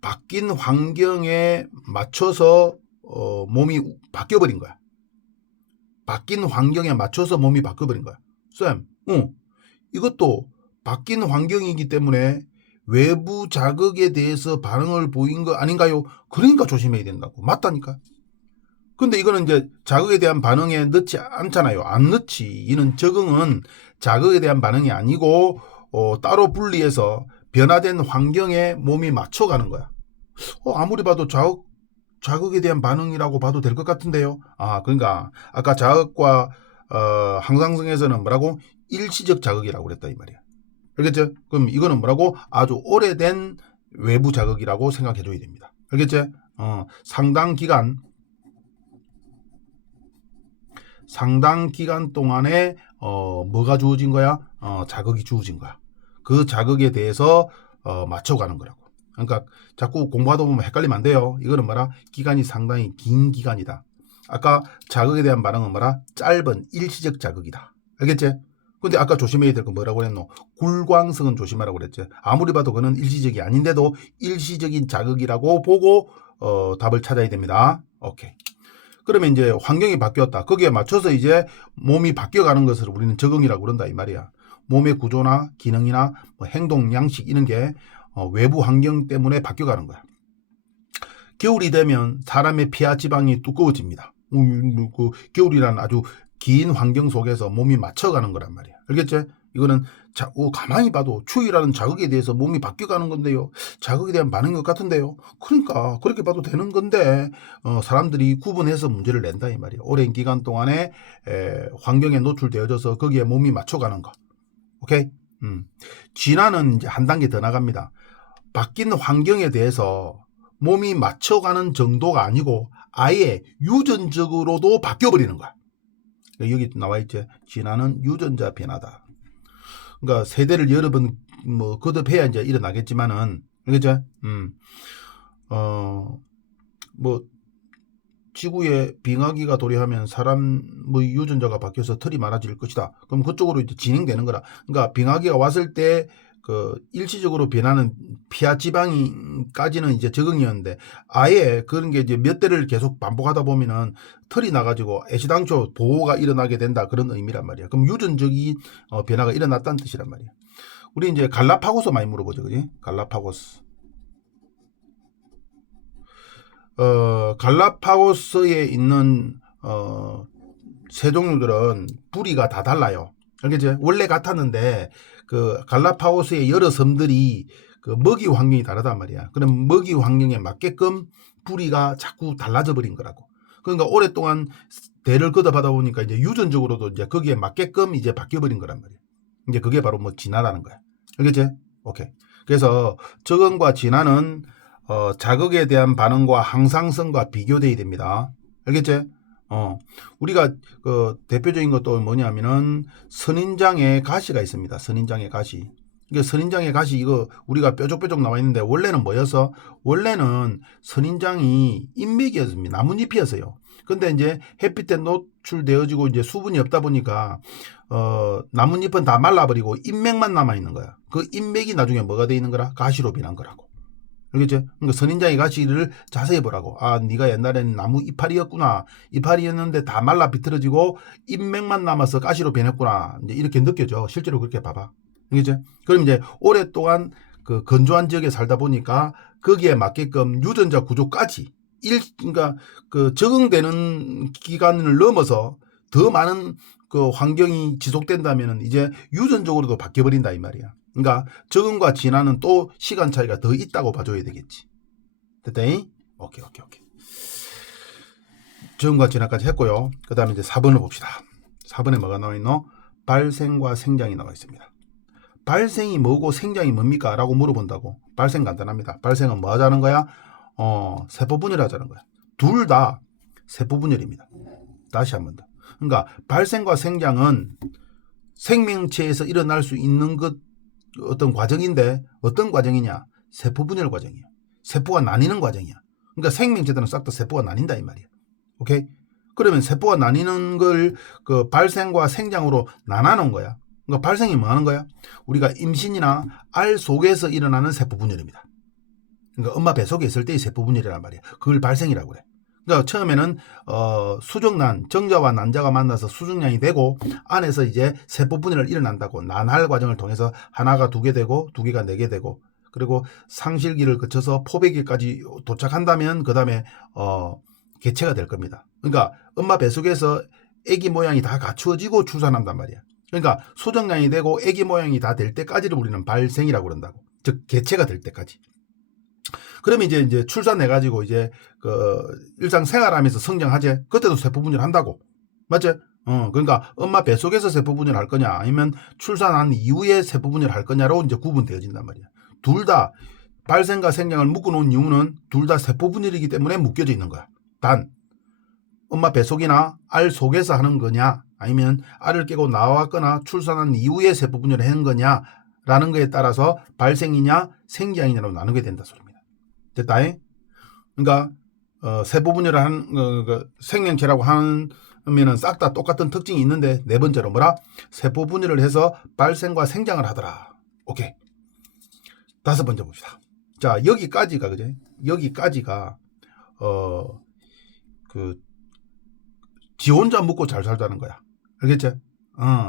바뀐 환경에 맞춰서 몸이 바뀌어버린 거야. 바뀐 환경에 맞춰서 몸이 바뀌어버린 거야. 쌤, 이것도 바뀐 환경이기 때문에 외부 자극에 대해서 반응을 보인 거 아닌가요? 그러니까 조심해야 된다고. 맞다니까. 근데 이거는 이제 자극에 대한 반응에 넣지 않잖아요. 안 넣지. 이는 적응은 자극에 대한 반응이 아니고 따로 분리해서 변화된 환경에 몸이 맞춰가는 거야. 아무리 봐도 자극에 대한 반응이라고 봐도 될 것 같은데요. 그러니까 아까 자극과 항상성에서는 뭐라고? 일시적 자극이라고 그랬다 이 말이야. 알겠죠? 그럼 이거는 뭐라고? 아주 오래된 외부 자극이라고 생각해 줘야 됩니다. 알겠죠? 상당 기간 동안에 뭐가 주어진 거야? 자극이 주어진 거야. 그 자극에 대해서 맞춰가는 거라고. 그러니까 자꾸 공부하다 보면 헷갈리면 안 돼요. 이거는 뭐라? 기간이 상당히 긴 기간이다. 아까 자극에 대한 반응은 뭐라? 짧은 일시적 자극이다. 알겠지? 근데 아까 조심해야 될 거 뭐라고 그랬노? 굴광성은 조심하라고 그랬지. 아무리 봐도 그는 일시적이 아닌데도 일시적인 자극이라고 보고 답을 찾아야 됩니다. 오케이. 그러면 이제 환경이 바뀌었다. 거기에 맞춰서 이제 몸이 바뀌어가는 것을 우리는 적응이라고 그런다 이 말이야. 몸의 구조나 기능이나 뭐 행동 양식 이런 게 외부 환경 때문에 바뀌어가는 거야. 겨울이 되면 사람의 피하 지방이 두꺼워집니다. 그 겨울이라는 아주 긴 환경 속에서 몸이 맞춰가는 거란 말이야. 알겠지? 이거는 가만히 봐도 추위라는 자극에 대해서 몸이 바뀌어가는 건데요. 자극에 대한 반응인 것 같은데요. 그러니까 그렇게 봐도 되는 건데 사람들이 구분해서 문제를 낸다 이 말이야. 오랜 기간 동안에 환경에 노출되어져서 거기에 몸이 맞춰가는 거. 오케이? 진화는 이제 한 단계 더 나갑니다. 바뀐 환경에 대해서 몸이 맞춰가는 정도가 아니고 아예 유전적으로도 바뀌어버리는 거야. 여기 나와있죠. 진화는 유전자 변화다. 그러니까 세대를 여러 번 거듭해야 이제 일어나겠지만은, 그죠? 지구에 빙하기가 도래하면 사람 유전자가 바뀌어서 털이 많아질 것이다. 그럼 그쪽으로 이제 진행되는 거라. 그러니까 빙하기가 왔을 때 일시적으로 변하는 피하 지방까지는 이제 적응이었는데 아예 그런 게 이제 몇 대를 계속 반복하다 보면은 털이 나가지고 애시당초 보호가 일어나게 된다 그런 의미란 말이야. 그럼 유전적인 변화가 일어났다는 뜻이란 말이야. 우리 이제 갈라파고스 많이 물어보죠, 그지? 갈라파고스. 갈라파고스에 있는 새 종류들은 부리가 다 달라요. 알겠지? 원래 같았는데 그 갈라파고스의 여러 섬들이 그 먹이 환경이 다르단 말이야. 그럼 먹이 환경에 맞게끔 부리가 자꾸 달라져 버린 거라고. 그러니까 오랫동안 대를 거듭하다 보니까 이제 유전적으로도 이제 거기에 맞게끔 이제 바뀌어 버린 거란 말이야. 이제 그게 바로 진화라는 거야. 알겠지? 오케이. 그래서 적응과 진화는 자극에 대한 반응과 항상성과 비교돼야 됩니다. 알겠지? 우리가 대표적인 것도 뭐냐면은 선인장의 가시가 있습니다. 선인장의 가시. 이게 선인장의 가시 이거 우리가 뾰족뾰족 나와 있는데 원래는 뭐여서? 원래는 선인장이 인맥이었습니다. 나뭇잎이었어요. 근데 이제 햇빛에 노출되어지고 이제 수분이 없다 보니까 나뭇잎은 다 말라버리고 인맥만 남아 있는 거야. 그 인맥이 나중에 뭐가 돼 있는 거라? 가시로 변한 거라고. 알겠죠? 그러니까 선인장의 가시를 자세히 보라고. 아, 네가 옛날에는 나무 이파리였구나. 이파리였는데 다 말라 비틀어지고 인맥만 남아서 가시로 변했구나. 이제 이렇게 느껴져. 실제로 그렇게 봐봐. 알겠죠? 그럼 이제 오랫동안 그 건조한 지역에 살다 보니까 거기에 맞게끔 유전자 구조까지 그러니까 그 적응되는 기간을 넘어서 더 많은 그 환경이 지속된다면은 이제 유전적으로도 바뀌어버린다 이 말이야. 그러니까 적응과 진화는 또 시간 차이가 더 있다고 봐줘야 되겠지. 됐다잉? 오케이. 적응과 진화까지 했고요. 그 다음에 이제 4번을 봅시다. 4번에 뭐가 나와 있노? 발생과 생장이 나와 있습니다. 발생이 뭐고 생장이 뭡니까? 라고 물어본다고. 발생 간단합니다. 발생은 뭐 하자는 거야? 세포분열 하자는 거야. 둘 다 세포분열입니다. 다시 한 번 더. 그러니까 발생과 생장은 생명체에서 일어날 수 있는 어떤 과정인데 어떤 과정이냐? 세포분열 과정이야. 세포가 나뉘는 과정이야. 그러니까 생명체들은 싹 다 세포가 나뉜다 이 말이야. 오케이? 그러면 세포가 나뉘는 걸 그 발생과 생장으로 나눠놓은 거야. 그러니까 발생이 뭐 하는 거야? 우리가 임신이나 알 속에서 일어나는 세포분열입니다. 그러니까 엄마 뱃속에 있을 때의 세포분열이란 말이야. 그걸 발생이라고 그래. 그러니까 처음에는 수정란, 정자와 난자가 만나서 수정란이 되고 안에서 이제 세포분열을 일어난다고. 난할 과정을 통해서 하나가 2개 되고 2개가 4개 되고 그리고 상실기를 거쳐서 포배기까지 도착한다면 그 다음에 개체가 될 겁니다. 그러니까 엄마 뱃속에서 아기 모양이 다 갖추어지고 출산한단 말이야. 그러니까 수정란이 되고 아기 모양이 다 될 때까지를 우리는 발생이라고 그런다고. 즉 개체가 될 때까지. 그러면 이제 출산해가지고 이제 일상생활하면서 성장하지. 그때도 세포분열 한다고. 맞지? 그러니까 엄마 뱃속에서 세포분열 할 거냐 아니면 출산한 이후에 세포분열 할 거냐로 이제 구분되어진단 말이야. 둘 다 발생과 생장을 묶어놓은 이유는 둘 다 세포 분열이기 때문에 묶여져 있는 거야. 단 엄마 뱃속이나 알 속에서 하는 거냐 아니면 알을 깨고 나왔거나 출산한 이후에 세포 분열을 하는 거냐라는 거에 따라서 발생이냐 생장이냐로 나누게 된다 소리입니다. 됐다? 그러니까 세포 분열을 하는 생명체라고 하면은 싹 다 똑같은 특징이 있는데 네 번째로 뭐라? 세포 분열을 해서 발생과 생장을 하더라. 오케이. 다섯 번째 봅시다. 자, 여기까지가 그죠? 여기까지가 지 혼자 묻고 잘 살자는 거야. 알겠지?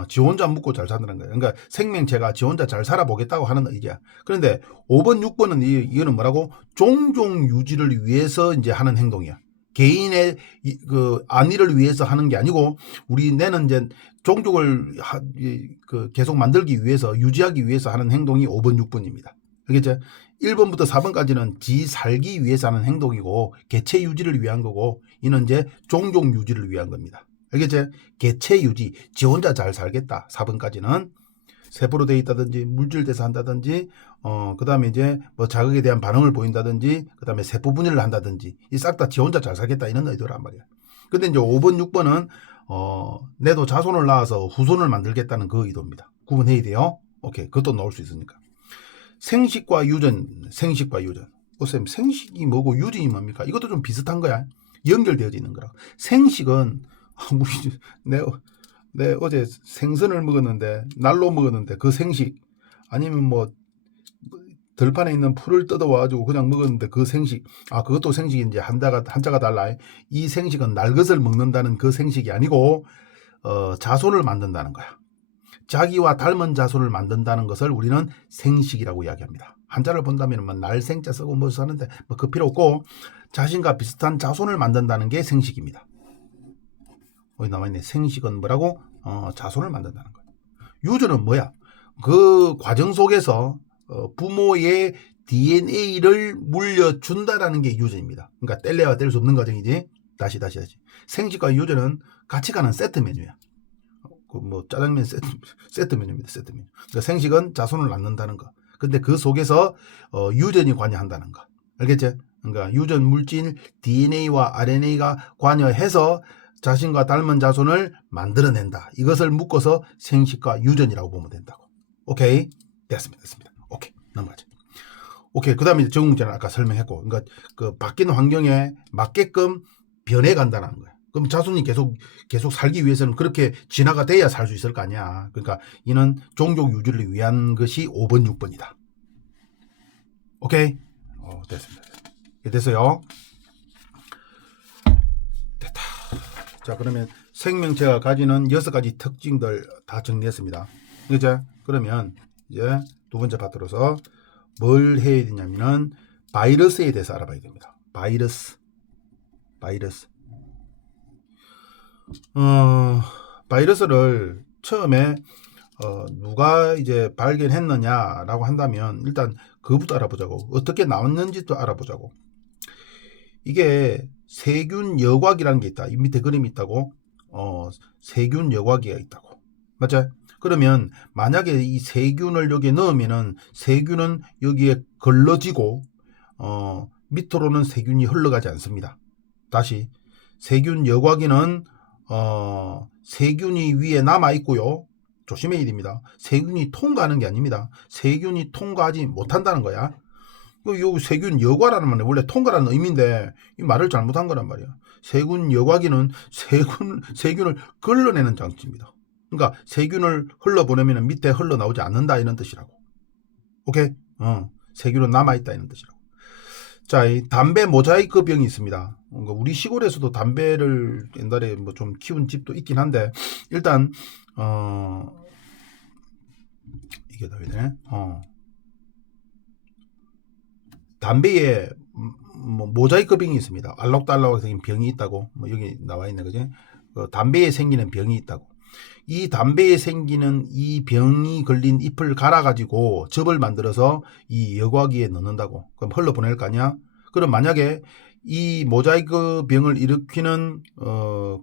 지 혼자 묻고 잘 산다는 거야. 그러니까 생명체가 지 혼자 잘 살아보겠다고 하는 의지야. 그런데 5번, 6번은 이거는 뭐라고? 종종 유지를 위해서 이제 하는 행동이야. 개인의 그 안위를 위해서 하는 게 아니고 내는 이제 종족을 계속 만들기 위해서 유지하기 위해서 하는 행동이 5번, 6번입니다. 알겠죠? 1번부터 4번까지는 지 살기 위해서 하는 행동이고 개체 유지를 위한 거고 이는 이제 종족 유지를 위한 겁니다. 알겠죠? 개체 유지, 지 혼자 잘 살겠다. 4번까지는 세포로 되어 있다든지 물질돼서 한다든지 그 다음에 이제 뭐 자극에 대한 반응을 보인다든지 그 다음에 세포 분열을 한다든지 이 싹 다 지 혼자 잘 살겠다 이런 의도란 말이야. 근데 이제 5번, 6번은 내도 자손을 낳아서 후손을 만들겠다는 그 의도입니다. 구분해야 돼요. 오케이. 그것도 넣을 수 있으니까. 생식과 유전. 쌤, 생식이 뭐고 유전이 뭡니까? 이것도 좀 비슷한 거야. 연결되어져 있는 거라. 생식은 내 어제 생선을 먹었는데 날로 먹었는데 그 생식 아니면 뭐 들판에 있는 풀을 뜯어와가지고 그냥 먹었는데 그 생식 그것도 생식인지 한자가 달라. 이 생식은 날 것을 먹는다는 그 생식이 아니고 자손을 만든다는 거야. 자기와 닮은 자손을 만든다는 것을 우리는 생식이라고 이야기합니다. 한자를 본다면 뭐 날생자 쓰고 뭐 쓰는데 뭐 그 필요 없고 자신과 비슷한 자손을 만든다는 게 생식입니다. 여기 나와있네. 생식은 뭐라고? 자손을 만든다는 거예요. 유전은 뭐야? 그 과정 속에서 부모의 DNA를 물려준다라는 게 유전입니다. 그러니까 뗄래야 뗄 수 없는 과정이지. 다시. 생식과 유전은 같이 가는 세트 메뉴야. 뭐 짜장면 세트 메뉴입니다. 세트 메뉴. 그러니까 생식은 자손을 낳는다는 거. 근데 그 속에서 유전이 관여한다는 거. 알겠지? 그러니까 유전 물질 DNA와 RNA가 관여해서 자신과 닮은 자손을 만들어낸다. 이것을 묶어서 생식과 유전이라고 보면 된다고. 오케이? 됐습니다. 오케이. 넘어가죠. 오케이. 그 다음에 적응제는 아까 설명했고, 그러니까 그 바뀌는 환경에 맞게끔 변해간다는 거야. 그럼 자손이 계속 살기 위해서는 그렇게 진화가 돼야 살 수 있을 거 아니야. 그러니까 이는 종족 유지를 위한 것이 5번, 6번이다. 오케이? 됐습니다. 됐어요. 됐다. 자, 그러면 생명체가 가지는 6가지 특징들 다 정리했습니다. 그죠? 그러면 이제 두 번째 파트로서 뭘 해야 되냐면은 바이러스에 대해서 알아봐야 됩니다. 바이러스. 바이러스를 처음에 누가 이제 발견했느냐라고 한다면 일단 그부터 알아보자고. 어떻게 나왔는지도 알아보자고. 이게 세균 여과기라는 게 있다. 이 밑에 그림이 있다고. 세균 여과기가 있다고. 맞죠? 그러면 만약에 이 세균을 여기에 넣으면은 세균은 여기에 걸러지고 밑으로는 세균이 흘러가지 않습니다. 다시 세균 여과기는 세균이 위에 남아 있고요. 조심해야 됩니다. 세균이 통과하는 게 아닙니다. 세균이 통과하지 못한다는 거야. 요 세균 여과라는 말은 원래 통과라는 의미인데 이 말을 잘못한 거란 말이야. 세균 여과기는 세균을 걸러내는 장치입니다. 그러니까 세균을 흘러보내면 밑에 흘러나오지 않는다 이런 뜻이라고. 오케이? 세균은 남아있다 이런 뜻이라고. 자, 이 담배 모자이크 병이 있습니다. 우리 시골에서도 담배를 옛날에 뭐 좀 키운 집도 있긴 한데 일단 이게 다 되네. 담배에 뭐 모자이크 병이 있습니다. 알록달록하게 생긴 병이 있다고. 뭐 여기 나와 있네, 그지? 담배에 생기는 병이 있다고. 이 담배에 생기는 이 병이 걸린 잎을 갈아가지고 즙을 만들어서 이 여과기에 넣는다고. 그럼 흘러보낼 거 아니야? 그럼 만약에 이 모자이크 병을 일으키는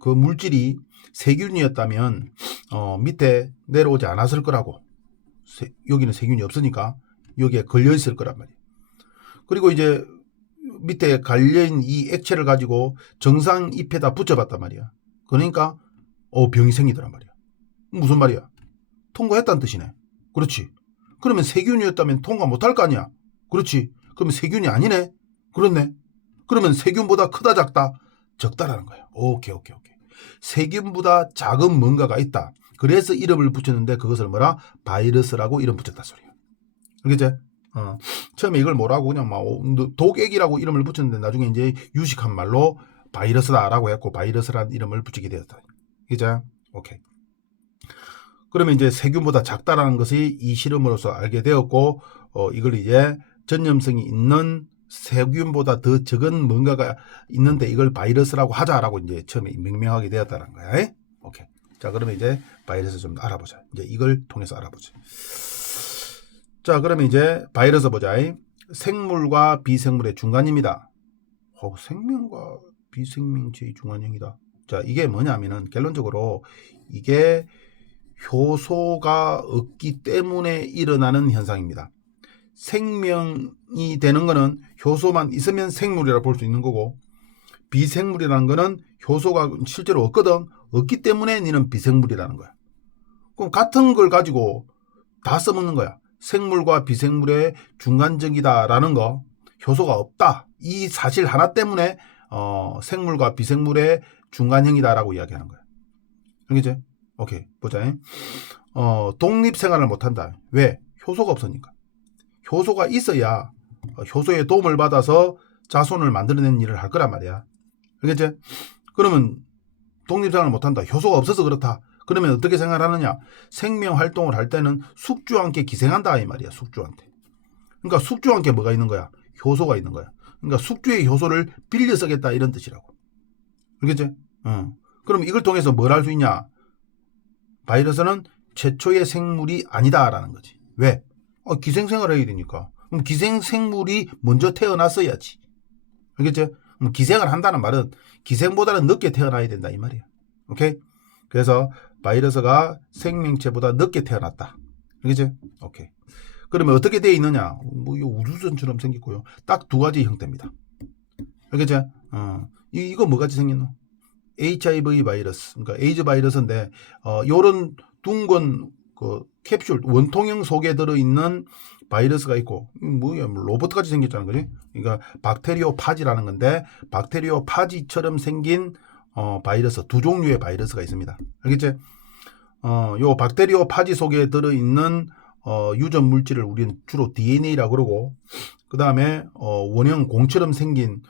그 물질이 세균이었다면 밑에 내려오지 않았을 거라고. 여기는 세균이 없으니까 여기에 걸려 있을 거란 말이야. 그리고 이제 밑에 갈려있는 이 액체를 가지고 정상 잎에다 붙여봤단 말이야. 그러니까 병이 생기더란 말이야. 무슨 말이야? 통과했다는 뜻이네. 그렇지. 그러면 세균이었다면 통과 못할 거 아니야. 그렇지. 그러면 세균이 아니네. 그렇네. 그러면 세균보다 크다 작다? 적다라는 거야. 오케이. 세균보다 작은 뭔가가 있다. 그래서 이름을 붙였는데 그것을 뭐라? 바이러스라고 이름 붙였다 소리야. 알겠지? 처음에 이걸 뭐라고 그냥 막 독액이라고 이름을 붙였는데 나중에 이제 유식한 말로 바이러스다라고 했고 바이러스라는 이름을 붙이게 되었다. 그죠? 오케이. 그러면 이제 세균보다 작다라는 것이 이 실험으로서 알게 되었고 이걸 이제 전염성이 있는 세균보다 더 적은 뭔가가 있는데 이걸 바이러스라고 하자라고 이제 처음에 명명하게 되었다는 거야. 오케이. 자, 그러면 이제 바이러스 좀 알아보자. 이제 이걸 통해서 알아보자. 자, 그러면 이제 바이러스 보자. 생물과 비생물의 중간입니다. 생명과 비생명체의 중간형이다. 자, 이게 뭐냐면은 결론적으로 이게 효소가 없기 때문에 일어나는 현상입니다. 생명이 되는 거는 효소만 있으면 생물이라 볼 수 있는 거고 비생물이라는 거는 효소가 실제로 없거든. 없기 때문에 니는 비생물이라는 거야. 그럼 같은 걸 가지고 다 써먹는 거야. 생물과 비생물의 중간적이다라는 거, 효소가 없다. 이 사실 하나 때문에 생물과 비생물의 중간형이다라고 이야기하는 거야. 알겠지? 오케이, 보자. 독립생활을 못한다. 왜? 효소가 없으니까. 효소가 있어야 효소의 도움을 받아서 자손을 만들어내는 일을 할 거란 말이야. 알겠지? 그러면 독립생활을 못한다. 효소가 없어서 그렇다. 그러면 어떻게 생활하느냐? 생명활동을 할 때는 숙주와 함께 기생한다 이 말이야. 숙주한테. 그러니까 숙주와 함께 뭐가 있는 거야? 효소가 있는 거야. 그러니까 숙주의 효소를 빌려 쓰겠다 이런 뜻이라고. 알겠지? 그럼 이걸 통해서 뭘 할 수 있냐? 바이러스는 최초의 생물이 아니다라는 거지. 왜? 기생생활을 해야 되니까. 그럼 기생생물이 먼저 태어났어야지. 알겠지? 기생을 한다는 말은 기생보다는 늦게 태어나야 된다 이 말이야. 오케이? 그래서 바이러스가 생명체보다 늦게 태어났다. 알겠지? 오케이. 그러면 어떻게 되어 있느냐? 우주선처럼 생겼고요. 딱 두 가지 형태입니다. 알겠지? 이거 뭐같이 생겼노? HIV 바이러스, 그러니까 에이즈 바이러스인데 요런 둥근 그 캡슐 원통형 속에 들어있는 바이러스가 있고 로봇같이 생겼잖아, 그지? 그러니까 박테리오파지라는 건데 박테리오파지처럼 생긴 바이러스 두 종류의 바이러스가 있습니다. 알겠지? 요 박테리오파지 속에 들어있는 유전 물질을 우리는 주로 DNA라고 그러고 그 다음에 원형 공처럼 생긴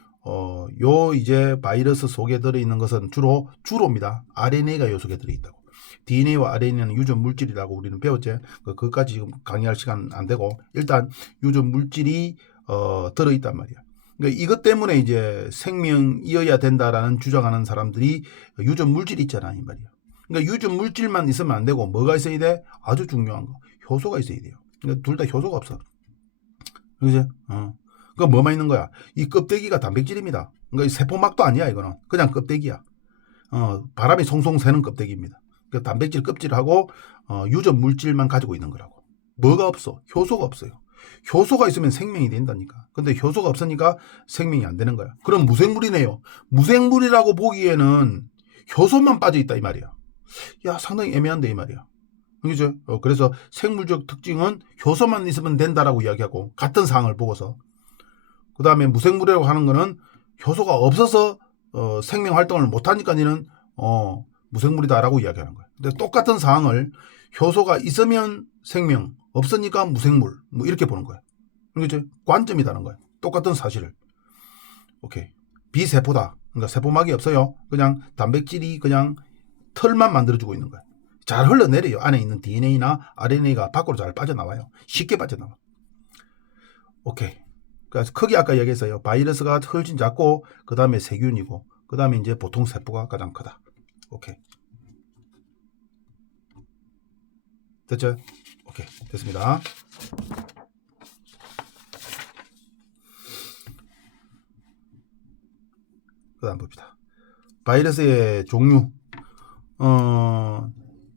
요 이제 바이러스 속에 들어있는 것은 주로입니다. RNA가 요 속에 들어있다고. DNA와 RNA는 유전 물질이라고 우리는 배웠지. 그것까지 지금 강의할 시간 안 되고 일단 유전 물질이 들어있단 말이야. 그러니까 이것 때문에 이제 생명이어야 된다라는 주장하는 사람들이 유전 물질이 있잖아 이 말이야. 그러니까 유전 물질만 있으면 안 되고 뭐가 있어야 돼? 아주 중요한 거 효소가 있어야 돼요. 그러니까 둘 다 효소가 없어. 그지? 그 뭐만 있는 거야? 이 껍데기가 단백질입니다. 그러니까 이 세포막도 아니야 이거는 그냥 껍데기야. 바람이 송송 새는 껍데기입니다. 그 단백질 껍질하고 유전 물질만 가지고 있는 거라고. 뭐가 없어? 효소가 없어요. 효소가 있으면 생명이 된다니까. 근데 효소가 없으니까 생명이 안 되는 거야. 그럼 무생물이네요. 무생물이라고 보기에는 효소만 빠져 있다 이 말이야. 야, 상당히 애매한데 이 말이야. 그죠? 그래서 생물적 특징은 효소만 있으면 된다라고 이야기하고 같은 사항을 보고서 그 다음에 무생물이라고 하는 거는 효소가 없어서 생명 활동을 못하니까 니는 무생물이다라고 이야기하는 거야. 근데 똑같은 사항을 효소가 있으면 생명, 없으니까 무생물 뭐 이렇게 보는 거야. 그렇죠? 관점이 다른 거야. 똑같은 사실을. 오케이. 비세포다. 그러니까 세포막이 없어요. 그냥 단백질이 그냥 털만 만들어주고 있는 거야. 잘 흘러내려요. 안에 있는 DNA나 RNA가 밖으로 잘 빠져나와요. 쉽게 빠져나와. 오케이. 그래서 크게 아까 얘기했어요. 바이러스가 훨씬 작고 그 다음에 세균이고 그 다음에 이제 보통 세포가 가장 크다. 오케이. 됐죠? 오케이. 됐습니다. 그 다음 봅시다. 바이러스의 종류.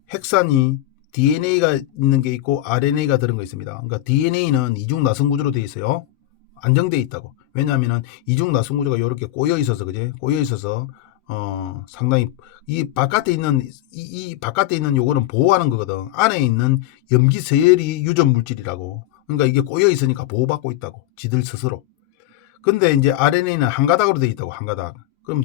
핵산이 DNA가 있는 게 있고 RNA가 들은 거 있습니다. 그러니까 DNA는 이중 나선 구조로 되어 있어요. 안정돼 있다고. 왜냐하면은 이중나선 구조가 이렇게 꼬여 있어서 그지? 꼬여 있어서 상당히 이 바깥에 있는 이 바깥에 있는 요거는 보호하는 거거든. 안에 있는 염기 서열이 유전 물질이라고. 그러니까 이게 꼬여 있으니까 보호받고 있다고. 지들 스스로. 근데 이제 RNA는 한 가닥으로 되어 있다고. 한 가닥. 그럼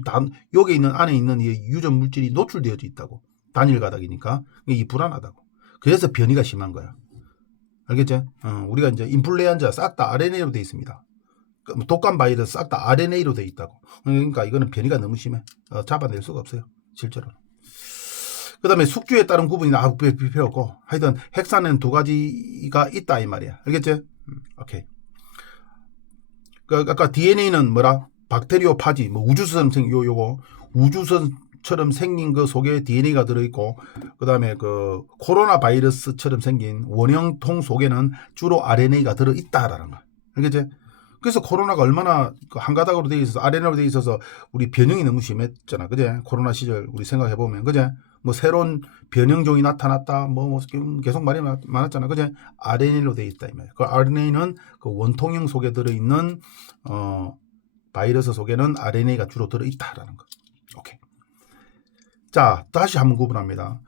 여기 있는 안에 있는 이 유전 물질이 노출되어져 있다고. 단일 가닥이니까 이게 불안하다고. 그래서 변이가 심한 거야. 알겠지? 우리가 이제 인플루엔자 싹 다 RNA로 되어 있습니다. 독감 바이러스 싹 다 RNA로 되어 있다고. 그러니까 이거는 변이가 너무 심해. 잡아낼 수가 없어요. 실제로. 그 다음에 숙주에 따른 구분이 필요 없고, 하여튼 핵산에는 두 가지가 있다 이 말이야. 알겠지? 오케이. 아까 DNA는 뭐라? 박테리오파지, 뭐 우주선 요거 우주선처럼 생긴 그 속에 DNA가 들어있고, 그 다음에 그 코로나 바이러스처럼 생긴 원형통 속에는 주로 RNA가 들어있다라는 거. 알겠지? 그래서 코로나가 얼마나 한 가닥으로 되어 있어서 RNA로 되어 있어서 우리 변형이 너무 심했잖아. 그제? 코로나 시절 우리 생각해보면. 그제? 뭐 새로운 변형종이 나타났다. 뭐 계속 말이 많았잖아. 그제? RNA로 되어 있다. 이 말이야. 그 RNA는 그 원통형 속에 들어있는, 바이러스 속에는 RNA가 주로 들어있다라는 거. 오케이. 자, 다시 한번 구분합니다.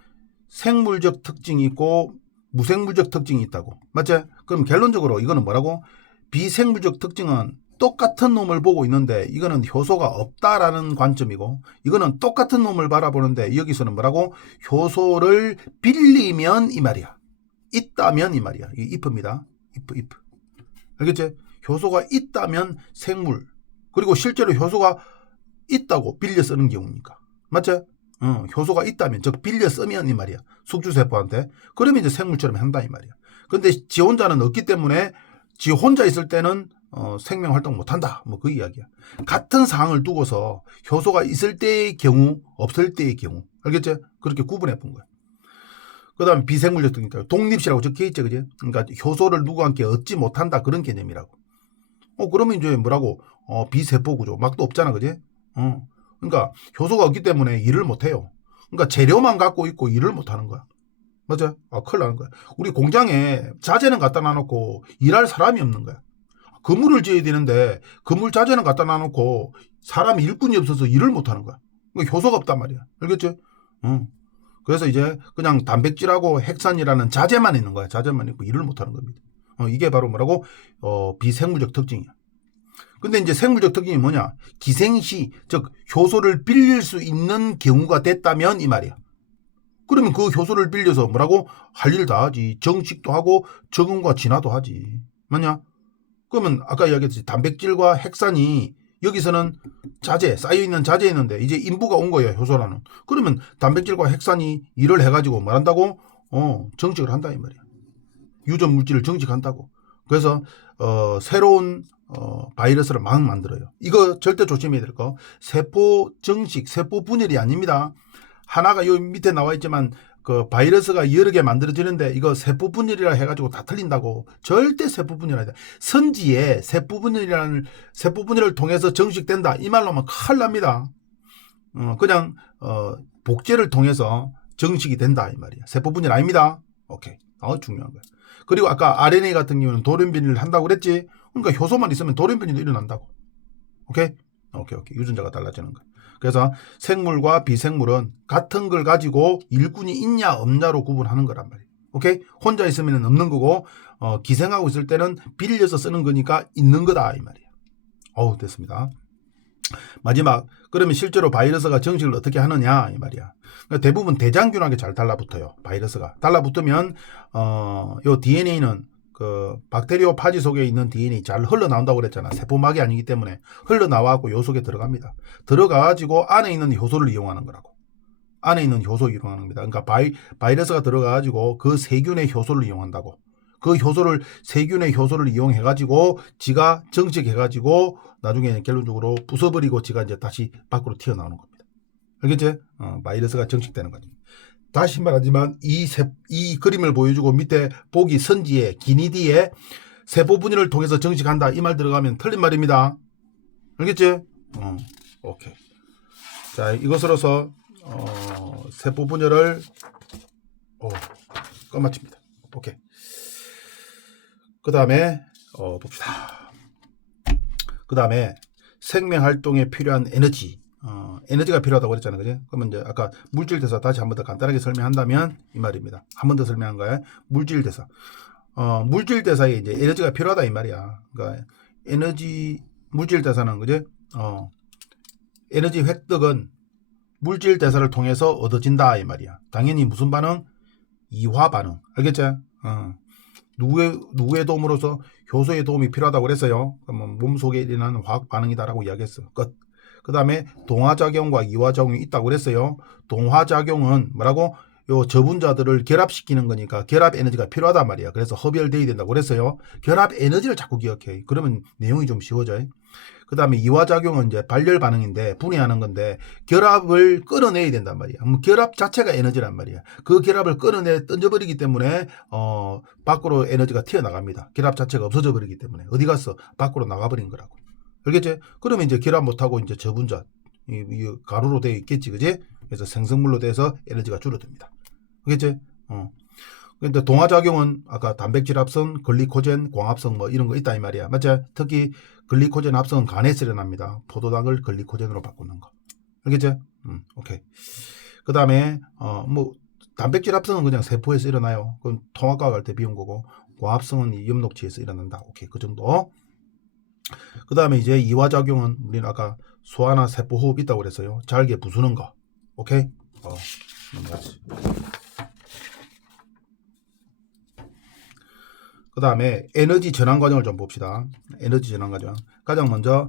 생물적 특징이 있고 무생물적 특징이 있다고. 맞지? 그럼 결론적으로 이거는 뭐라고? 비생물적 특징은 똑같은 놈을 보고 있는데 이거는 효소가 없다라는 관점이고, 이거는 똑같은 놈을 바라보는데 여기서는 뭐라고? 효소를 빌리면 이 말이야. 있다면 이 말이야. 이게 if입니다. if. 알겠지? 효소가 있다면 생물. 그리고 실제로 효소가 있다고 빌려 쓰는 경우니까. 맞지? 효소가 있다면, 즉 빌려 쓰면 이 말이야. 숙주세포한테. 그러면 이제 생물처럼 한다 이 말이야. 근데 지 혼자는 없기 때문에 지 혼자 있을 때는 생명 활동 못한다. 뭐 그 이야기야. 같은 상황을 두고서 효소가 있을 때의 경우, 없을 때의 경우. 알겠지? 그렇게 구분해 본 거야. 그 다음에 비생물적 특징. 독립시라고 적혀 있지, 그지? 그러니까 효소를 누구와 함께 얻지 못한다. 그런 개념이라고. 그러면 이제 뭐라고? 비세포 구조. 막도 없잖아, 그지? 그러니까 효소가 없기 때문에 일을 못해요. 그러니까 재료만 갖고 있고 일을 못하는 거야. 맞아? 큰일 나는 거야. 우리 공장에 자재는 갖다 놔놓고 일할 사람이 없는 거야. 건물을 지어야 되는데 건물 자재는 갖다 놔놓고 사람이 일꾼이 없어서 일을 못하는 거야. 그러니까 효소가 없단 말이야. 알겠지? 그래서 이제 그냥 단백질하고 핵산이라는 자재만 있는 거야. 자재만 있고 일을 못하는 겁니다. 이게 바로 뭐라고? 비생물적 특징이야. 근데 이제 생물적 특징이 뭐냐? 기생시, 즉 효소를 빌릴 수 있는 경우가 됐다면 이 말이야. 그러면 그 효소를 빌려서 뭐라고? 할 일 다 하지. 정식도 하고 적응과 진화도 하지. 맞냐? 그러면 아까 이야기했듯이 단백질과 핵산이 여기서는 자재, 쌓여있는 자재에 있는데 이제 인부가 온 거예요. 효소라는. 그러면 단백질과 핵산이 일을 해가지고 뭐 한다고? 정식을 한다 이 말이야. 유전 물질을 정식한다고. 그래서 새로운 바이러스를 막 만들어요. 이거 절대 조심해야 될 거. 세포 정식, 세포 분열이 아닙니다. 하나가 요 밑에 나와 있지만 그 바이러스가 여러 개 만들어지는데 이거 세포 분열이라 해가지고 다 틀린다고. 절대 세포 분열 아니다. 선지에 세포 분열을 통해서 정식된다 이 말로 하면 큰일 납니다. 그냥 복제를 통해서 정식이 된다 이 말이야. 세포 분열 아닙니다. 오케이. 중요한 거야. 그리고 아까 RNA 같은 경우는 돌연변이를 한다고 그랬지. 그러니까 효소만 있으면 돌연변이도 일어난다고. 오케이. 유전자가 달라지는 거야. 그래서 생물과 비생물은 같은 걸 가지고 일꾼이 있냐 없냐로 구분하는 거란 말이에요. 오케이? 혼자 있으면 없는 거고, 기생하고 있을 때는 빌려서 쓰는 거니까 있는 거다 이 말이에요. 됐습니다. 마지막, 그러면 실제로 바이러스가 정식을 어떻게 하느냐 이 말이야. 그러니까 대부분 대장균하게 잘 달라붙어요. 바이러스가 달라붙으면 요 DNA는 그 박테리오 파지 속에 있는 DNA 잘 흘러나온다고 그랬잖아. 세포막이 아니기 때문에 흘러나와갖고 요 속에 들어갑니다. 들어가가지고 안에 있는 효소를 이용하는 거라고. 안에 있는 효소 이용하는 겁니다. 그러니까 바이러스가 들어가가지고 그 세균의 효소를 이용한다고. 그 효소를, 세균의 효소를 이용해가지고 지가 정식해가지고 나중에 결론적으로 부숴버리고 지가 이제 다시 밖으로 튀어나오는 겁니다. 알겠지? 바이러스가 정식되는 거지. 다시 말하지만 이 그림을 보여주고 밑에 보기 선지에 기니디에 세포 분열을 통해서 정식한다 이 말 들어가면 틀린 말입니다. 알겠지? 오케이. 자, 이것으로서 세포 분열을 끝마칩니다. 오케이. 그 다음에 봅시다. 그 다음에 생명 활동에 필요한 에너지. 에너지가 필요하다고 그랬잖아요. 그지? 그러면 이제 아까 물질 대사 다시 한 번 더 간단하게 설명한다면 이 말입니다. 한 번 더 설명한 거예요. 물질 대사. 물질 대사에 이제 에너지가 필요하다 이 말이야. 그러니까 에너지 물질 대사는 그지? 에너지 획득은 물질 대사를 통해서 얻어진다 이 말이야. 당연히 무슨 반응? 이화 반응. 알겠지? 누구의 도움으로서 효소의 도움이 필요하다고 그랬어요. 그러면 몸속에 일어나는 화학 반응이다라고 이야기했어. 끝. 그 다음에 동화작용과 이화작용이 있다고 그랬어요. 동화작용은 뭐라고? 요 저분자들을 결합시키는 거니까 결합 에너지가 필요하단 말이야. 그래서 흡열돼야 된다고 그랬어요. 결합 에너지를 자꾸 기억해. 그러면 내용이 좀 쉬워져. 그 다음에 이화작용은 이제 발열 반응인데 분해하는 건데 결합을 끌어내야 된단 말이야. 결합 자체가 에너지란 말이야. 그 결합을 끌어내 던져버리기 때문에 밖으로 에너지가 튀어나갑니다. 결합 자체가 없어져 버리기 때문에 어디 갔어? 밖으로 나가버린 거라고. 알겠지? 그러면 이제 결합 못하고 이제 저분자 이 가루로 되어 있겠지, 그지? 그래서 생성물로 돼서 에너지가 줄어듭니다. 알겠지? 근데 동화작용은 아까 단백질 합성, 글리코젠, 광합성 뭐 이런 거 있다 이 말이야. 맞지? 특히 글리코젠 합성은 간에서 일어납니다. 포도당을 글리코젠으로 바꾸는 거. 알겠지? 오케이. 그 다음에 뭐 단백질 합성은 그냥 세포에서 일어나요. 그건 통합과학 할 때 비운 거고 광합성은 이 엽록체에서 일어난다. 오케이. 그 정도. 그 다음에 이제 이화작용은 우리는 아까 소화나 세포 호흡 있다고 그랬어요. 잘게 부수는 거. 오케이? 넘어가지. 그 다음에 에너지 전환 과정을 좀 봅시다. 에너지 전환 과정. 가장 먼저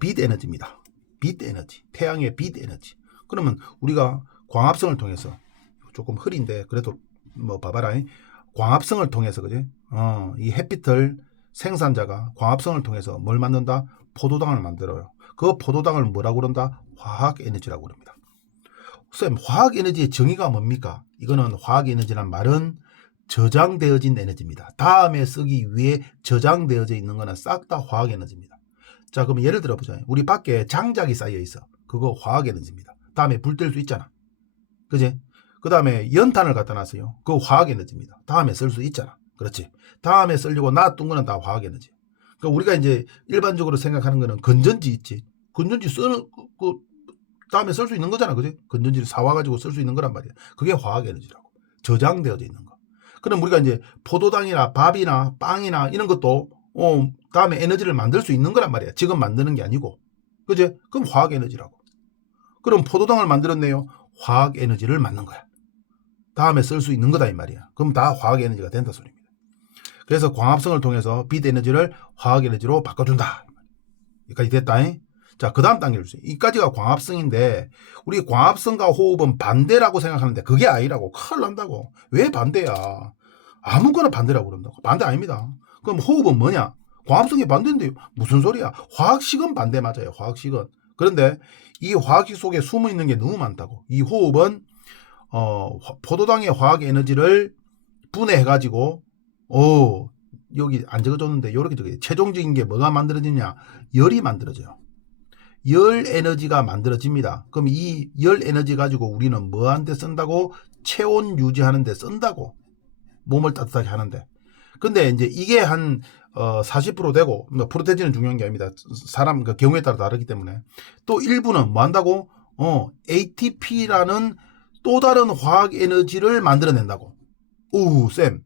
빛 에너지입니다. 빛 에너지. 태양의 빛 에너지. 그러면 우리가 광합성을 통해서 조금 흐린데 그래도 뭐 봐봐라. 광합성을 통해서 그지? 이 햇빛을 생산자가 광합성을 통해서 뭘 만든다? 포도당을 만들어요. 그 포도당을 뭐라고 그런다? 화학 에너지라고 그럽니다. 쌤, 화학 에너지의 정의가 뭡니까? 이거는 화학 에너지란 말은 저장되어진 에너지입니다. 다음에 쓰기 위해 저장되어져 있는 거는 싹 다 화학 에너지입니다. 자, 그럼 예를 들어 보자. 우리 밖에 장작이 쌓여 있어. 그거 화학 에너지입니다. 다음에 불 뗄 수 있잖아. 그지? 그 다음에 연탄을 갖다 놨어요. 그거 화학 에너지입니다. 다음에 쓸 수 있잖아. 그렇지? 다음에 쓰려고 놔둔 거는 다 화학 에너지. 그러니까 우리가 이제 일반적으로 생각하는 거는 건전지 있지. 건전지 쓰는 그 다음에 쓸 수 있는 거잖아. 그지? 건전지를 사와가지고 쓸 수 있는 거란 말이야. 그게 화학 에너지라고. 저장되어져 있는 거. 그럼 우리가 이제 포도당이나 밥이나 빵이나 이런 것도 다음에 에너지를 만들 수 있는 거란 말이야. 지금 만드는 게 아니고. 그지? 그럼 화학 에너지라고. 그럼 포도당을 만들었네요. 화학 에너지를 만든 거야. 다음에 쓸 수 있는 거다 이 말이야. 그럼 다 화학 에너지가 된다 소리입니다. 그래서 광합성을 통해서 빛 에너지를 화학 에너지로 바꿔준다. 여기까지 됐다. 자, 그 다음 단계를 주세요. 이까지가 광합성인데 우리 광합성과 호흡은 반대라고 생각하는데 그게 아니라고. 큰일 난다고. 왜 반대야? 아무거나 반대라고 그런다고. 반대 아닙니다. 그럼 호흡은 뭐냐? 광합성이 반대인데 무슨 소리야? 화학식은 반대 맞아요. 화학식은. 그런데 이 화학식 속에 숨어 있는 게 너무 많다고. 이 호흡은 포도당의 화학 에너지를 분해해가지고 여기 안 적어줬는데 이렇게 적어요. 최종적인 게 뭐가 만들어지냐? 열이 만들어져요. 열 에너지가 만들어집니다. 그럼 이 열 에너지 가지고 우리는 뭐한테 쓴다고? 체온 유지하는 데 쓴다고. 몸을 따뜻하게 하는데. 근데 이제 이게 한 40% 되고, 프로테인은 중요한 게 아닙니다. 사람 그 경우에 따라 다르기 때문에. 또 일부는 뭐 한다고? ATP라는 또 다른 화학 에너지를 만들어낸다고. 쌤.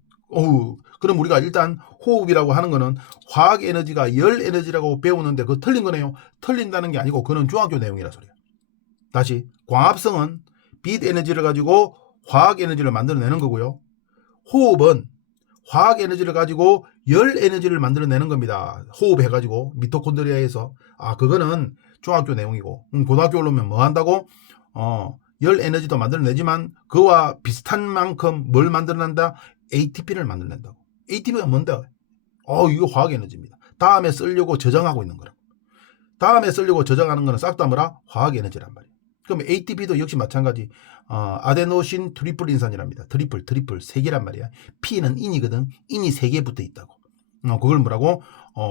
그럼 우리가 일단 호흡이라고 하는 거는 화학 에너지가 열 에너지라고 배우는데 그거 틀린 거네요. 틀린다는 게 아니고 그건 중학교 내용이라 소리야. 다시 광합성은 빛 에너지를 가지고 화학 에너지를 만들어내는 거고요. 호흡은 화학 에너지를 가지고 열 에너지를 만들어내는 겁니다. 호흡해가지고 미토콘드리아에서. 그거는 중학교 내용이고 고등학교 올라오면 뭐 한다고? 열 에너지도 만들어내지만 그와 비슷한 만큼 뭘 만들어낸다? ATP를 만들어낸다고. ATP가 뭔데? 이거 화학 에너지입니다. 다음에 쓰려고 저장하고 있는 거라. 다음에 쓰려고 저장하는 거는 싹 다 뭐라? 화학 에너지란 말이에요. 그럼 ATP도 역시 마찬가지. 아데노신 트리플 인산이랍니다. 트리플 3개란 말이야. P는 인이거든. 인이 3개 붙어 있다고. 그걸 뭐라고?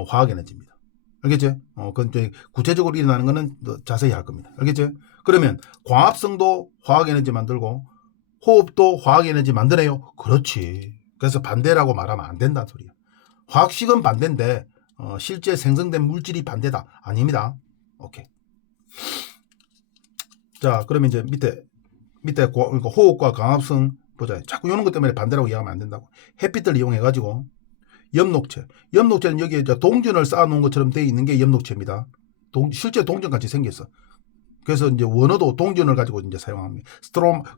화학 에너지입니다. 알겠지? 그건 이제 구체적으로 일어나는 거는 자세히 할 겁니다. 알겠지? 그러면 광합성도 화학 에너지 만들고 호흡도 화학 에너지 만드네요. 그렇지. 그래서 반대라고 말하면 안 된다는 소리야. 화학식은 반대인데 실제 생성된 물질이 반대다. 아닙니다. 오케이. 자, 그러면 이제 밑에 그러니까 호흡과 광합성 보자. 자꾸 이런 것 때문에 반대라고 이해하면 안 된다고. 햇빛을 이용해 가지고 엽록체. 엽록체는 여기에 이제 동전을 쌓아놓은 것처럼 되어 있는 게 엽록체입니다. 실제 동전같이 생겼어. 그래서 이제 원어도 동전을 가지고 이제 사용합니다.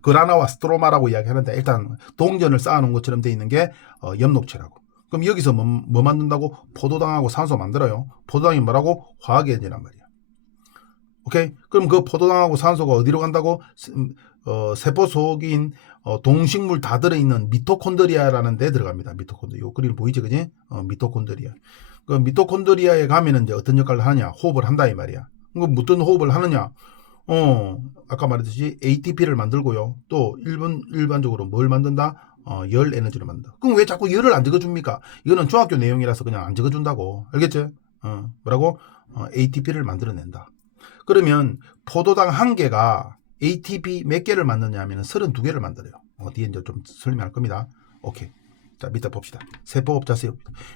그라나와 스트로마라고 이야기하는데 일단 동전을 쌓아놓은 것처럼 되어 있는 게 엽록체라고. 그럼 여기서 뭐 만든다고? 포도당하고 산소 만들어요. 포도당이 뭐라고? 화학에너지란 말이야. 오케이? 그럼 그 포도당하고 산소가 어디로 간다고? 세포 속인 동식물 다 들어있는 미토콘드리아라는 데 들어갑니다. 미토콘드리아. 요 그림 보이지, 그지? 미토콘드리아. 그 미토콘드리아에 가면은 이제 어떤 역할을 하냐? 호흡을 한다 이 말이야. 그럼 어떤 호흡을 하느냐? 아까 말했듯이 ATP를 만들고요. 또 일반적으로 뭘 만든다? 열 에너지를 만든다. 그럼 왜 자꾸 열을 안 적어줍니까? 이거는 중학교 내용이라서 그냥 안 적어준다고. 알겠지? 뭐라고? ATP를 만들어낸다. 그러면 포도당 한 개가 ATP 몇 개를 만드냐 하면 32개를 만들어요. 뒤에 이제 좀 설명할 겁니다. 오케이. 자, 밑에 봅시다. 세포업 자세히.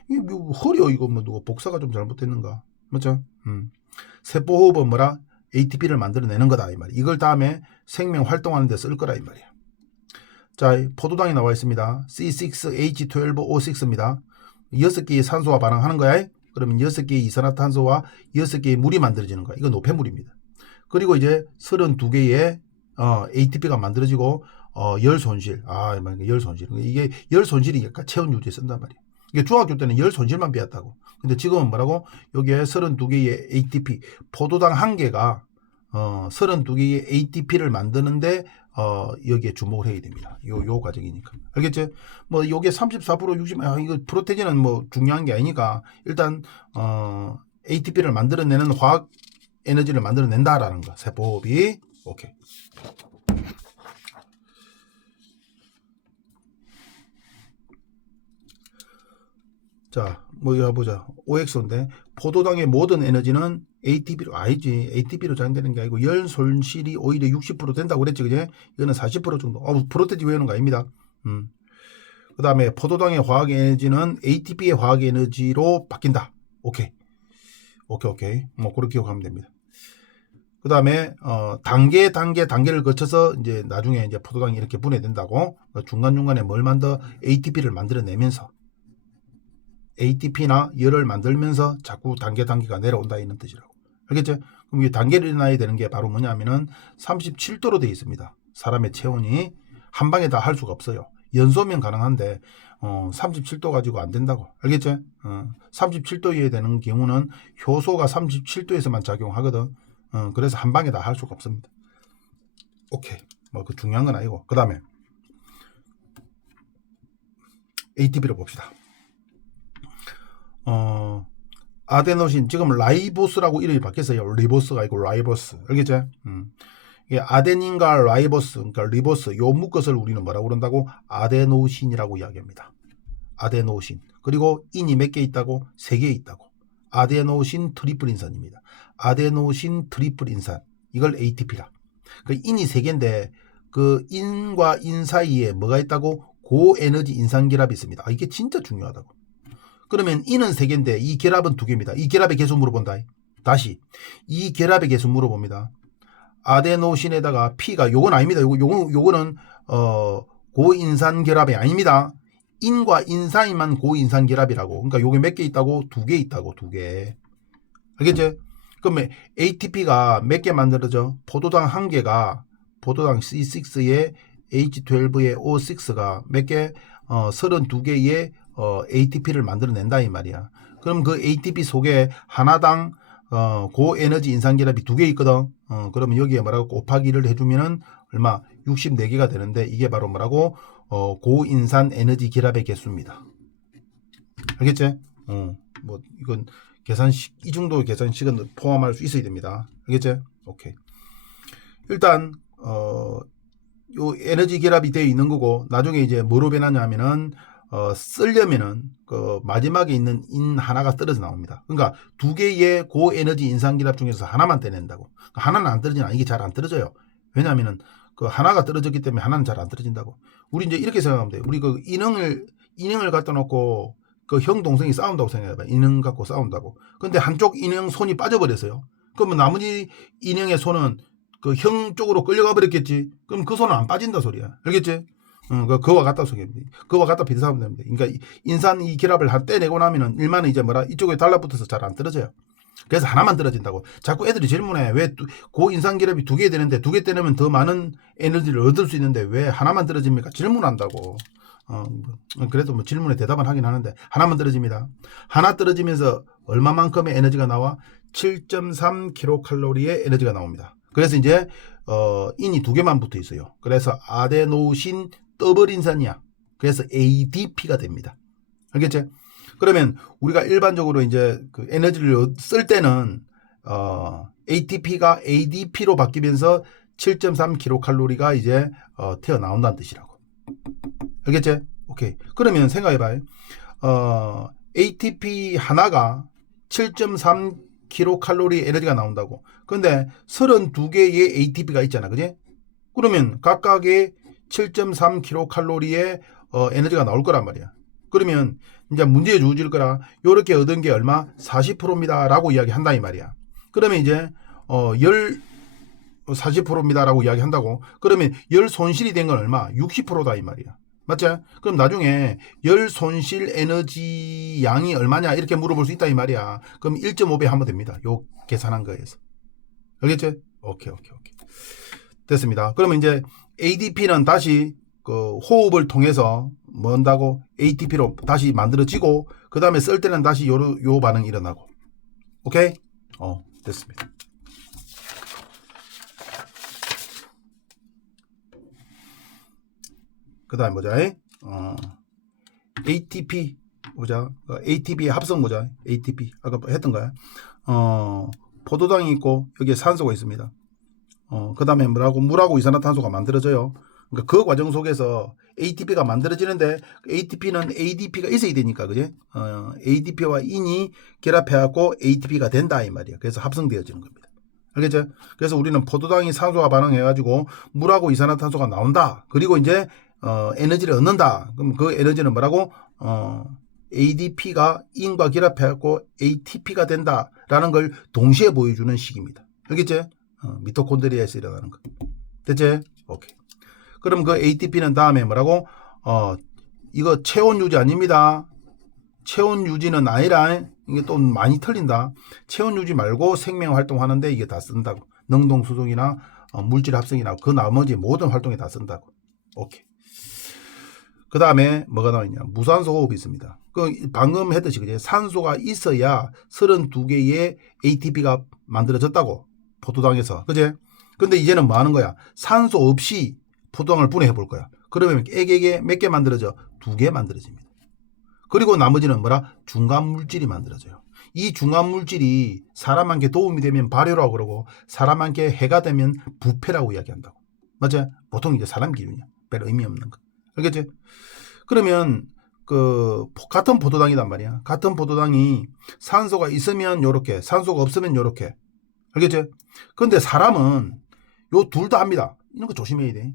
이거 뭐 허려, 이거 뭐 누가 복사가 좀 잘못됐는가? 맞죠? 세포호흡은 뭐라? ATP를 만들어내는 거다 이 말이야. 이걸 다음에 생명 활동하는 데 쓸 거라 이 말이야. 자, 포도당이 나와 있습니다. C6H12O6입니다. 6개의 산소와 반응하는 거야. 그러면 6개의 이산화탄소와 6개의 물이 만들어지는 거야. 이거 노폐물입니다. 그리고 이제 32개의 ATP가 만들어지고 열 손실. 열 손실. 이게 열 손실이 약간 체온 유지에 쓴단 말이야. 이게 중학교 때는 열 손실만 배웠다고. 근데 지금은 뭐라고? 여기에 32개의 ATP, 포도당 한 개가 32개의 ATP를 만드는데 여기에 주목을 해야 됩니다. 요 과정이니까. 알겠죠? 뭐 요게 34% 60, 이거 프로테인은 뭐 중요한 게 아니니까 일단 ATP를 만들어내는 화학 에너지를 만들어낸다라는 거. 세포호흡이. 오케이. 자, 뭐 이거 보자. OX인데 포도당의 모든 에너지는 ATP로 아니지. ATP로 장되는 게 아니고 열 손실이 오히려 60% 된다고 그랬지, 그제? 이거는 40% 정도. 프로테인 외우는 거 아닙니다. 그 다음에 포도당의 화학 에너지는 ATP의 화학 에너지로 바뀐다. 오케이. 뭐 그렇게 기억하면 됩니다. 그 다음에 단계를 거쳐서 이제 나중에 이제 포도당이 이렇게 분해된다고. 중간중간에 뭘 ATP를 만들어내면서 ATP나 열을 만들면서 자꾸 단계가 내려온다 이런 뜻이라고. 알겠죠? 그럼 이 단계를 일어나야 되는 게 바로 뭐냐면은 37도로 되어 있습니다. 사람의 체온이 한 방에 다 할 수가 없어요. 연소면 가능한데 37도 가지고 안 된다고. 알겠죠? 37도여야 되는 경우는 효소가 37도에서만 작용하거든. 그래서 한 방에 다 할 수가 없습니다. 오케이. 뭐 그 중요한 건 아니고. 그 다음에 ATP를 봅시다. 아데노신, 지금 라이보스라고 이름이 바뀌었어요. 리보스가 아니고 라이보스. 알겠죠? 이게 아데닌과 라이보스, 그러니까 리보스, 요 묶것을 우리는 뭐라고 그런다고? 아데노신이라고 이야기합니다. 아데노신. 그리고 인이 몇 개 있다고? 3개 있다고. 아데노신 트리플 인산입니다. 아데노신 트리플 인산. 이걸 ATP라. 그 인이 3개인데 그 인과 인 사이에 뭐가 있다고? 고에너지 인산결합이 있습니다. 이게 진짜 중요하다고. 그러면 인은 3개인데 이 결합은 2개입니다. 이 결합의 개수 물어본다. 다시 이 결합의 개수 물어봅니다. 아데노신에다가 P가 요건 아닙니다. 요거는 고인산 결합이 아닙니다. 인과 인 사이만 고인산 결합이라고. 그러니까 요게 몇 개 있다고? 2개 있다고. 2개. 알겠죠? 그러면 ATP가 몇 개 만들어져? 포도당 한 개가 포도당 C6에 H12에 O6가 몇 개? 32개의 ATP를 만들어낸다 이 말이야. 그럼 그 ATP 속에 하나당 고에너지 인산결합이 2개 있거든. 그러면 여기에 뭐라고 곱하기를 해주면은 얼마? 64개가 되는데 이게 바로 뭐라고? 고인산 에너지 결합의 개수입니다. 알겠지? 뭐 이건 계산식, 이 정도 계산식은 포함할 수 있어야 됩니다. 알겠지? 오케이. 일단 요 에너지 결합이 되어 있는 거고 나중에 이제 뭐로 변하냐면은 쓰려면은 그 마지막에 있는 인 하나가 떨어져 나옵니다. 그러니까 2개의 고에너지 인산결합 중에서 하나만 떼낸다고. 하나는 안 떨어지나 이게 잘 안 떨어져요. 왜냐하면은 그 하나가 떨어졌기 때문에 하나는 잘 안 떨어진다고. 우리 이제 이렇게 생각하면 돼요. 우리 그 인형을 갖다 놓고 그 형 동생이 싸운다고 생각해봐. 인형 갖고 싸운다고. 근데 한쪽 인형 손이 빠져버렸어요. 그러면 나머지 인형의 손은 그 형 쪽으로 끌려가 버렸겠지. 그럼 그 손은 안 빠진다 소리야. 알겠지? 그와 같다 소리입니다. 그와 같다 비슷하면 됩니다. 그러니까 인산 이 결합을 떼내고 나면은 일만은 이제 뭐라 이쪽에 달라붙어서 잘 안 떨어져요. 그래서 하나만 떨어진다고. 자꾸 애들이 질문해. 왜 고인산 결합이 2개 되는데 2개 떼내면 더 많은 에너지를 얻을 수 있는데 왜 하나만 떨어집니까? 질문한다고. 그래도 뭐 질문에 대답은 하긴 하는데 하나만 떨어집니다. 하나 떨어지면서 얼마만큼의 에너지가 나와? 7.3kcal의 에너지가 나옵니다. 그래서 이제 인이 2개만 붙어 있어요. 그래서 아데노신 더블 인산이야. 그래서 ADP가 됩니다. 알겠지? 그러면 우리가 일반적으로 이제 그 에너지를 쓸 때는 ATP가 ADP로 바뀌면서 7.3kcal가 이제 튀어나온다는 뜻이라고. 알겠지? 오케이. 그러면 생각해봐요. ATP 하나가 7.3kcal 에너지가 나온다고. 근데 32개의 ATP가 있잖아. 그지? 그러면 각각의 7.3kcal의 에너지가 나올 거란 말이야. 그러면 이제 문제에 주어질 거라 요렇게 얻은 게 얼마? 40%입니다 라고 이야기한다 이 말이야. 그러면 이제 40%입니다 라고 이야기한다고. 그러면 열 손실이 된 건 얼마? 60%다 이 말이야. 맞지? 그럼 나중에 열 손실 에너지 양이 얼마냐 이렇게 물어볼 수 있다 이 말이야. 그럼 1.5배 하면 됩니다. 요 계산한 거에서. 알겠지? 오케이. 됐습니다. 그러면 이제 ADP는 다시 그 호흡을 통해서 뭔다고? ATP로 다시 만들어지고 그 다음에 쓸 때는 다시 요 반응이 일어나고. 오케이? 됐습니다. 그 다음에 보자. ATP 보자. ATP의 합성 보자. ATP 아까 했던 거야. 포도당이 있고 여기에 산소가 있습니다. 그 다음에 뭐라고? 물하고 이산화탄소가 만들어져요. 그러니까 그 과정 속에서 ATP가 만들어지는데 ATP는 ADP가 있어야 되니까 그지? ADP와 인이 결합해갖고 ATP가 된다 이 말이야. 그래서 합성되어지는 겁니다. 알겠죠? 그래서 우리는 포도당이 산소와 반응해가지고 물하고 이산화탄소가 나온다. 그리고 이제 에너지를 얻는다. 그럼 그 에너지는 뭐라고? ADP가 인과 결합해갖고 ATP가 된다라는 걸 동시에 보여주는 식입니다. 알겠지? 미토콘드리아에서 일어나는 거. 됐지? 오케이. 그럼 그 ATP는 다음에 뭐라고? 이거 체온 유지 아닙니다. 체온 유지는 아니라 이게 또 많이 틀린다. 체온 유지 말고 생명 활동하는데 이게 다 쓴다고. 능동 수송이나 물질 합성이나 그 나머지 모든 활동에 다 쓴다고. 오케이. 그 다음에 뭐가 나와있냐? 무산소 호흡이 있습니다. 그 방금 했듯이 그제 산소가 있어야 32개의 ATP가 만들어졌다고. 포도당에서. 그제? 근데 이제는 뭐 하는 거야? 산소 없이 포도당을 분해해 볼 거야. 그러면 액에게 몇 개 만들어져? 2개 만들어집니다. 그리고 나머지는 뭐라? 중간 물질이 만들어져요. 이 중간 물질이 사람한테 도움이 되면 발효라고 그러고 사람한테 해가 되면 부패라고 이야기한다고. 맞지? 보통 이제 사람 기준이야. 별 의미 없는 거. 알겠지? 그러면 같은 포도당이란 말이야. 같은 포도당이 산소가 있으면 요렇게, 산소가 없으면 요렇게. 알겠지? 근데 사람은 요 둘 다 합니다. 이런 거 조심해야 돼.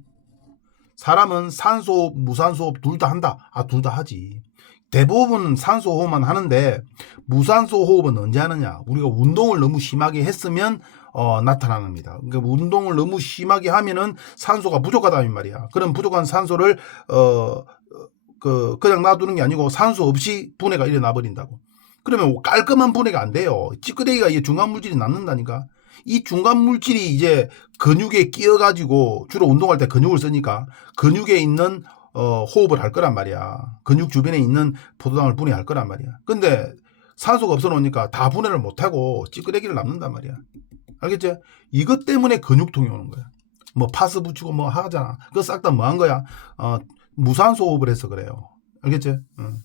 사람은 산소, 무산소 둘 다 한다. 둘 다 하지. 대부분 산소 호흡만 하는데 무산소 호흡은 언제 하느냐? 우리가 운동을 너무 심하게 했으면 나타납니다. 그러니까 운동을 너무 심하게 하면은 산소가 부족하다는 말이야. 그럼 부족한 산소를 그냥 놔두는 게 아니고 산소 없이 분해가 일어나 버린다고. 그러면 깔끔한 분해가 안 돼요. 찌끄레기가 이 중간 물질이 남는다니까. 이 중간 물질이 이제 근육에 끼어가지고 주로 운동할 때 근육을 쓰니까 근육에 있는 호흡을 할 거란 말이야. 근육 주변에 있는 포도당을 분해할 거란 말이야. 근데 산소가 없어 놓으니까 다 분해를 못하고 찌끄레기를 남는단 말이야. 알겠지? 이것 때문에 근육통이 오는 거야. 뭐 파스 붙이고 뭐 하잖아. 그거 싹 다 뭐 한 거야? 무산소 호흡을 해서 그래요. 알겠지?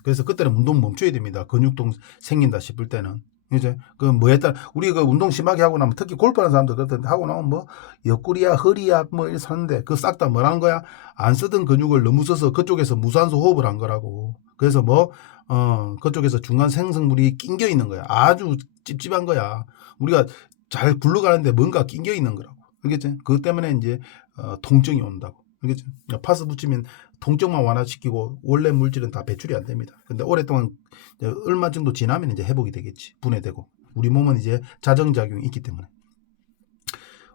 그래서 그때는 운동 멈춰야 됩니다. 근육통 생긴다 싶을 때는. 이제 뭐 했다 우리 운동 심하게 하고 나면 특히 골프하는 사람들 그렇던데 하고 나면 뭐 옆구리야 허리야 뭐 이렇게 사는데 그 싹 다 뭐라는 거야? 안 쓰던 근육을 너무 써서 그쪽에서 무산소 호흡을 한 거라고. 그래서 그쪽에서 중간 생성물이 낑겨 있는 거야. 아주 찝찝한 거야. 우리가 잘 굴러가는데 뭔가 낑겨 있는 거라고. 알겠지? 그것 때문에 이제 통증이 온다고. 알겠죠? 파스 붙이면 통증만 완화시키고 원래 물질은 다 배출이 안 됩니다. 근데 오랫동안 얼마 정도 지나면 이제 회복이 되겠지. 분해되고. 우리 몸은 이제 자정작용이 있기 때문에.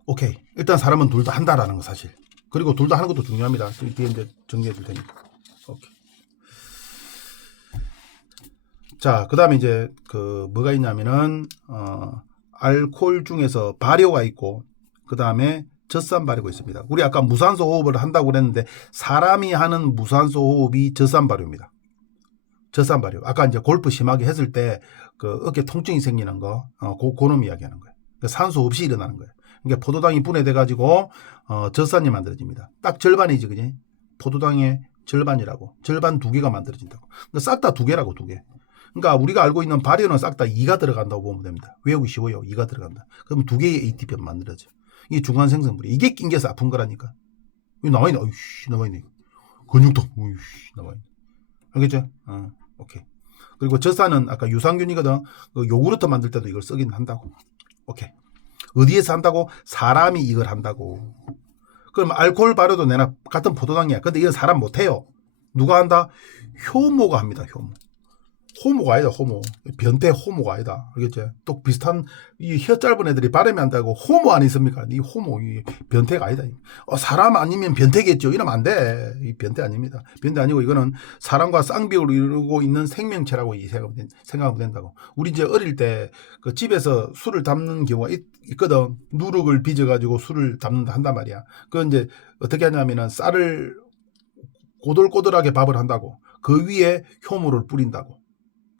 오케이. 일단 사람은 둘 다 한다라는 거 사실. 그리고 둘 다 하는 것도 중요합니다. 뒤에 이제 정리해 줄 테니까. 오케이. 자, 그 다음에 이제 뭐가 있냐면은 알코올 중에서 발효가 있고, 그 다음에 젖산 발효가 있습니다. 우리 아까 무산소 호흡을 한다고 그랬는데 사람이 하는 무산소 호흡이 젖산 발효입니다. 젖산 발효. 아까 이제 골프 심하게 했을 때 어깨 통증이 생기는 거, 그놈 이야기하는 거예요. 그러니까 산소 없이 일어나는 거예요. 그러니까 포도당이 분해돼 가지고 젖산이 만들어집니다. 딱 절반이지, 그지? 포도당의 절반이라고. 절반 2개가 만들어진다고. 그러니까 싹 다 2개라고, 2개. 그러니까 우리가 알고 있는 발효는 싹 다 2가 들어간다고 보면 됩니다. 외우기 쉬워요. 2가 들어간다. 그럼 2개의 ATP가 만들어져. 이게 중간 생성물이. 이게 낑겨서 아픈 거라니까. 이거 나와있네. 어이씨, 나와있네. 근육통. 어이씨, 나와있네. 알겠죠? 오케이. 그리고 젖산은 아까 유산균이거든. 요구르트 만들 때도 이걸 쓰긴 한다고. 오케이. 어디에서 한다고? 사람이 이걸 한다고. 그럼 알코올 발효도 내나 같은 포도당이야. 근데 이건 사람 못해요. 누가 한다? 효모가 합니다. 효모. 호모가 아니다. 호모. 변태 호모가 아니다. 알겠지? 또 비슷한 이 혀 짧은 애들이 발음이 한다고 호모 아니습니까? 이 호모, 이 변태가 아니다. 사람 아니면 변태겠죠. 이러면 안 돼. 이 변태 아닙니다. 변태 아니고 이거는 사람과 쌍벽을 이루고 있는 생명체라고 생각하면 된다고. 우리 이제 어릴 때 집에서 술을 담는 경우가 있거든. 누룩을 빚어가지고 술을 담는다 한단 말이야. 그건 이제 어떻게 하냐면은 쌀을 꼬들꼬들하게 밥을 한다고. 그 위에 효모를 뿌린다고.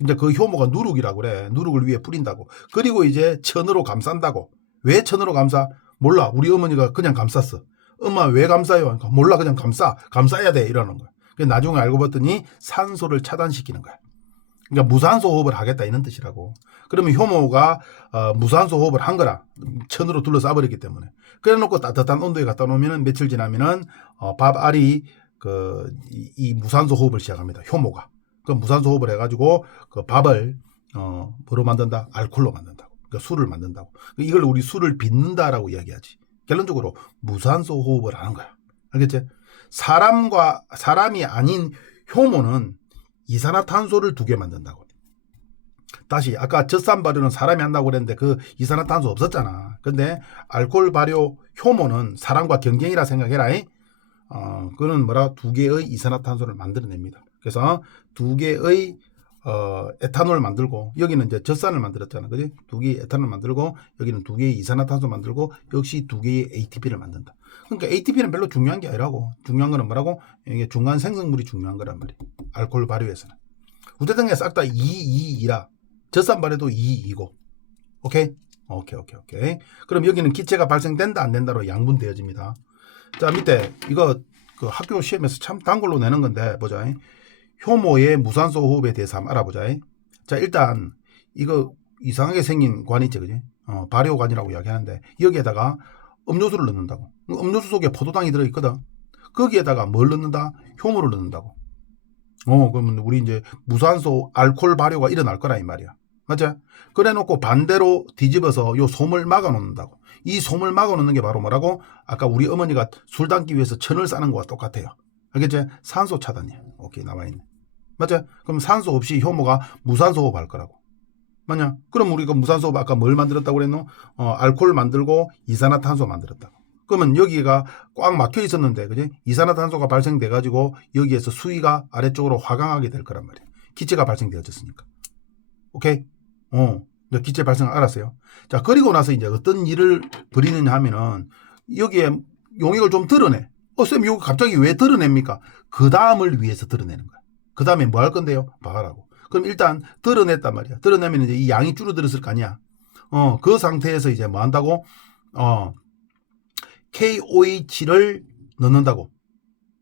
이제 그 효모가 누룩이라고 그래. 누룩을 위에 뿌린다고. 그리고 이제 천으로 감싼다고. 왜 천으로 감싸? 몰라. 우리 어머니가 그냥 감쌌어. 엄마 왜 감싸요? 그러니까 몰라. 그냥 감싸야 돼. 이러는 거야. 나중에 알고 봤더니 산소를 차단시키는 거야. 그러니까 무산소 호흡을 하겠다 이런 뜻이라고. 그러면 효모가 무산소 호흡을 한 거라. 천으로 둘러싸버렸기 때문에. 그래 놓고 따뜻한 온도에 갖다 놓으면 며칠 지나면은 밥알이 이 무산소 호흡을 시작합니다. 효모가. 그 무산소 호흡을 해가지고 그 밥을 뭐로 만든다? 알코올로 만든다고. 그러니까 술을 만든다고. 이걸 우리 술을 빚는다라고 이야기하지. 결론적으로 무산소 호흡을 하는 거야. 알겠지? 사람이 아닌 효모는 이산화탄소를 2개 만든다고. 다시 아까 젖산 발효는 사람이 한다고 그랬는데 그 이산화탄소 없었잖아. 근데 알코올 발효 효모는 사람과 경쟁이라 생각해라. 그는 2개의 이산화탄소를 만들어냅니다. 그래서 2개의 에탄올 만들고 여기는 이제 젖산을 만들었잖아. 그지? 2개의 에탄올 만들고 여기는 2개의 이산화탄소 만들고 역시 2개의 ATP를 만든다. 그러니까 ATP는 별로 중요한 게 아니라고. 중요한 거는 뭐라고? 이게 중간 생성물이 중요한 거란 말이야. 알코올 발효에서는. 우대등에 싹 다 2라. 젖산 발효도 2이고. 오케이? 오케이. 그럼 여기는 기체가 발생된다 안 된다로 양분되어집니다. 자, 밑에 이거 학교 시험에서 참 단골로 내는 건데 보자. 효모의 무산소 호흡에 대해서 한번 알아보자. 자, 일단 이거 이상하게 생긴 관이 있지, 그지? 발효관이라고 이야기하는데 여기에다가 음료수를 넣는다고. 음료수 속에 포도당이 들어있거든. 거기에다가 뭘 넣는다? 효모를 넣는다고. 그러면 우리 이제 무산소 알코올 발효가 일어날 거라 이 말이야. 맞지? 그래 놓고 반대로 뒤집어서 요 솜을 막아 놓는다고. 이 솜을 막아 놓는 게 바로 뭐라고? 아까 우리 어머니가 술 담기 위해서 천을 싸는 거와 똑같아요. 알겠지? 산소 차단이야. 오케이, 나와있네. 맞지? 그럼 산소 없이 효모가 무산소 호흡 할 거라고. 맞냐? 그럼 우리가 무산소 호흡 아까 뭘 만들었다고 그랬노? 알코올 만들고 이산화탄소 만들었다고. 그러면 여기가 꽉 막혀 있었는데, 그지? 이산화탄소가 발생돼가지고 여기에서 수위가 아래쪽으로 화강하게 될 거란 말이야. 기체가 발생되어졌으니까. 오케이? 기체 발생 알았어요. 자, 그리고 나서 이제 어떤 일을 벌이느냐 하면은 여기에 용액을 좀 드러내. 쌤, 이거 갑자기 왜 드러냅니까? 그 다음을 위해서 드러내는 거야. 그 다음에 뭐 할 건데요? 봐라고. 그럼 일단 드러냈단 말이야. 드러내면 이제 이 양이 줄어들었을 거 아니야. 그 상태에서 이제 뭐 한다고? KOH를 넣는다고.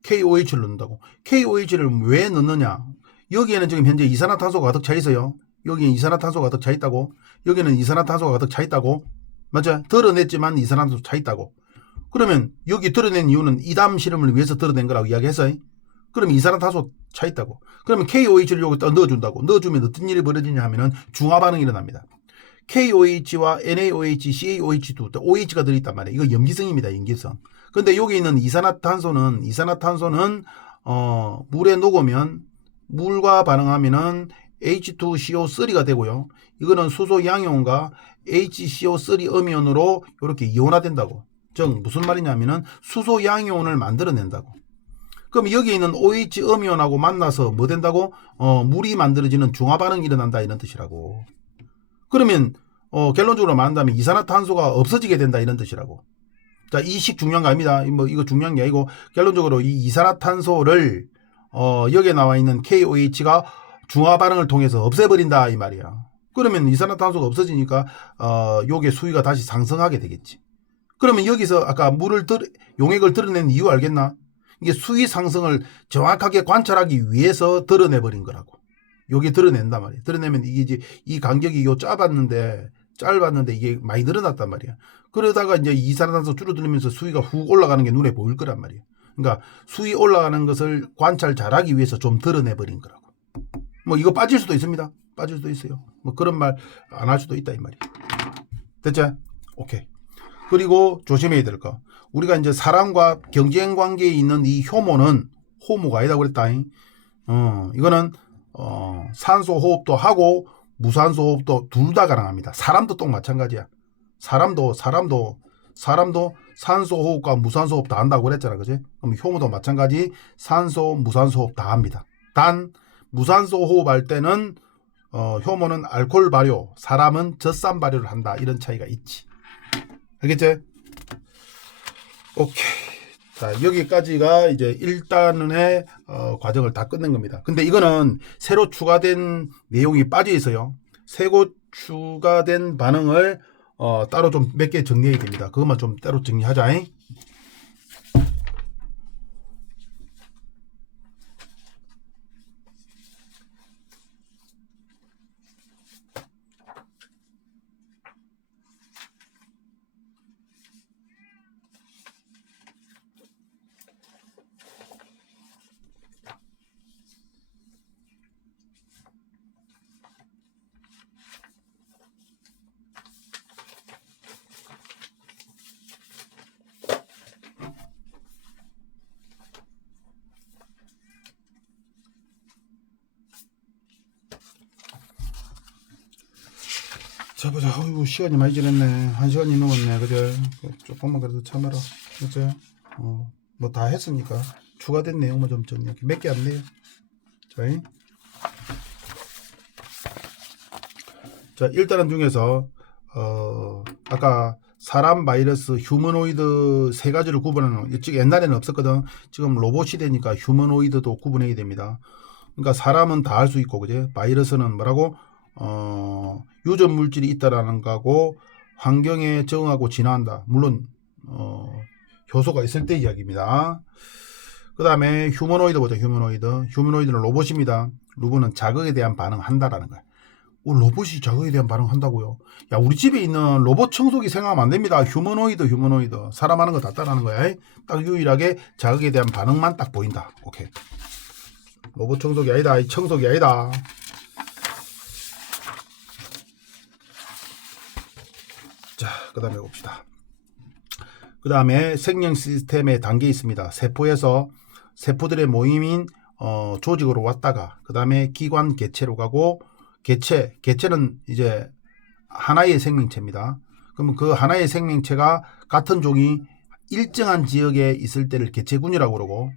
KOH를 넣는다고. KOH를 왜 넣느냐? 여기에는 지금 현재 이산화탄소가 가득 차 있어요. 여기는 이산화탄소가 가득 차 있다고. 여기는 이산화탄소가 가득 차 있다고. 맞죠? 드러냈지만 이산화탄소 차 있다고. 그러면 여기 드러낸 이유는 이담 실험을 위해서 드러낸 거라고 이야기했어요. 그럼 이산화탄소 차 있다고. 그러면 KOH를 여기다 넣어준다고. 넣어주면 어떤 일이 벌어지냐 하면은 중화 반응이 일어납니다. KOH와 NaOH, CaOH2, OH가 들어있단 말이에요. 이거 염기성입니다. 염기성. 근데 여기 있는 이산화탄소는 물에 녹으면 물과 반응하면은 H2CO3가 되고요. 이거는 수소 양이온과 HCO3 음이온으로 이렇게 이온화된다고. 즉 무슨 말이냐면은 수소 양이온을 만들어낸다고. 그럼 여기 있는 OH 음이온하고 만나서 뭐 된다고? 물이 만들어지는 중화 반응이 일어난다 이런 뜻이라고. 그러면 결론적으로 말한다면 이산화탄소가 없어지게 된다 이런 뜻이라고. 자, 이 식 중요한 거 아닙니다. 이거 중요한 게 아니고 결론적으로 이 이산화탄소를 여기에 나와 있는 KOH가 중화 반응을 통해서 없애버린다 이 말이야. 그러면 이산화탄소가 없어지니까 요게 수위가 다시 상승하게 되겠지. 그러면 여기서 아까 용액을 드러낸 이유 알겠나? 이게 수위 상승을 정확하게 관찰하기 위해서 드러내버린 거라고. 요게 드러낸단 말이야. 드러내면 이게 이제 이 간격이 짧았는데 이게 많이 늘어났단 말이야. 그러다가 이제 이산화탄소 줄어들면서 수위가 훅 올라가는 게 눈에 보일 거란 말이야. 그러니까 수위 올라가는 것을 관찰 잘하기 위해서 좀 드러내버린 거라고. 뭐 이거 빠질 수도 있습니다. 빠질 수도 있어요. 뭐 그런 말 안 할 수도 있다 이 말이야. 됐죠? 오케이. 그리고 조심해야 될 거. 우리가 이제 사람과 경쟁 관계에 있는 이 효모는 호모가 아니다 그랬다. 이거는 산소 호흡도 하고 무산소 호흡도 둘 다 가능합니다. 사람도 또 마찬가지야. 사람도 산소 호흡과 무산소 호흡 다 한다고 그랬잖아. 그지? 그럼 효모도 마찬가지 산소, 무산소 호흡 다 합니다. 단 무산소 호흡할 때는 효모는 알코올 발효, 사람은 젖산 발효를 한다. 이런 차이가 있지. 알겠지? 오케이. 자, 여기까지가 이제 1단의 과정을 다 끝낸 겁니다. 근데 이거는 새로 추가된 내용이 빠져 있어요. 새로 추가된 반응을 따로 좀 몇 개 정리해야 됩니다. 그것만 좀 따로 정리하자. 자 보자. 어이구 시간이 많이 지났네. 1시간이 넘었네. 그죠? 조금만 그래도 참아라. 그죠? 뭐 다 했으니까 추가된 내용만 좀 정리할게. 몇 개 안 돼요. 자, 1단원 중에서 아까 사람, 바이러스, 휴머노이드 세 가지를 구분하는 옛날에는 없었거든. 지금 로봇 시대니까 휴머노이드도 구분해야 됩니다. 그러니까 사람은 다 할 수 있고, 그제? 바이러스는 뭐라고? 유전 물질이 있다라는 거고 환경에 적응하고 진화한다. 물론 효소가 있을 때 이야기입니다. 그 다음에 휴머노이드 보자. 휴머노이드는 로봇입니다. 로봇은 자극에 대한 반응한다라는 거야. 로봇이 자극에 대한 반응한다고요? 야, 우리 집에 있는 로봇 청소기 생각하면 안 됩니다. 휴머노이드 사람 하는 거 다 따라하는 거야. 딱 유일하게 자극에 대한 반응만 딱 보인다. 오케이. 로봇 청소기 아니다. 이 청소기 아니다. 자, 그 다음에 봅시다. 그 다음에 생명 시스템의 단계 있습니다. 세포에서 세포들의 모임인 조직으로 왔다가 그 다음에 기관 개체로 가고 개체는 이제 하나의 생명체입니다. 그러면 그 하나의 생명체가 같은 종이 일정한 지역에 있을 때를 개체군이라고 그러고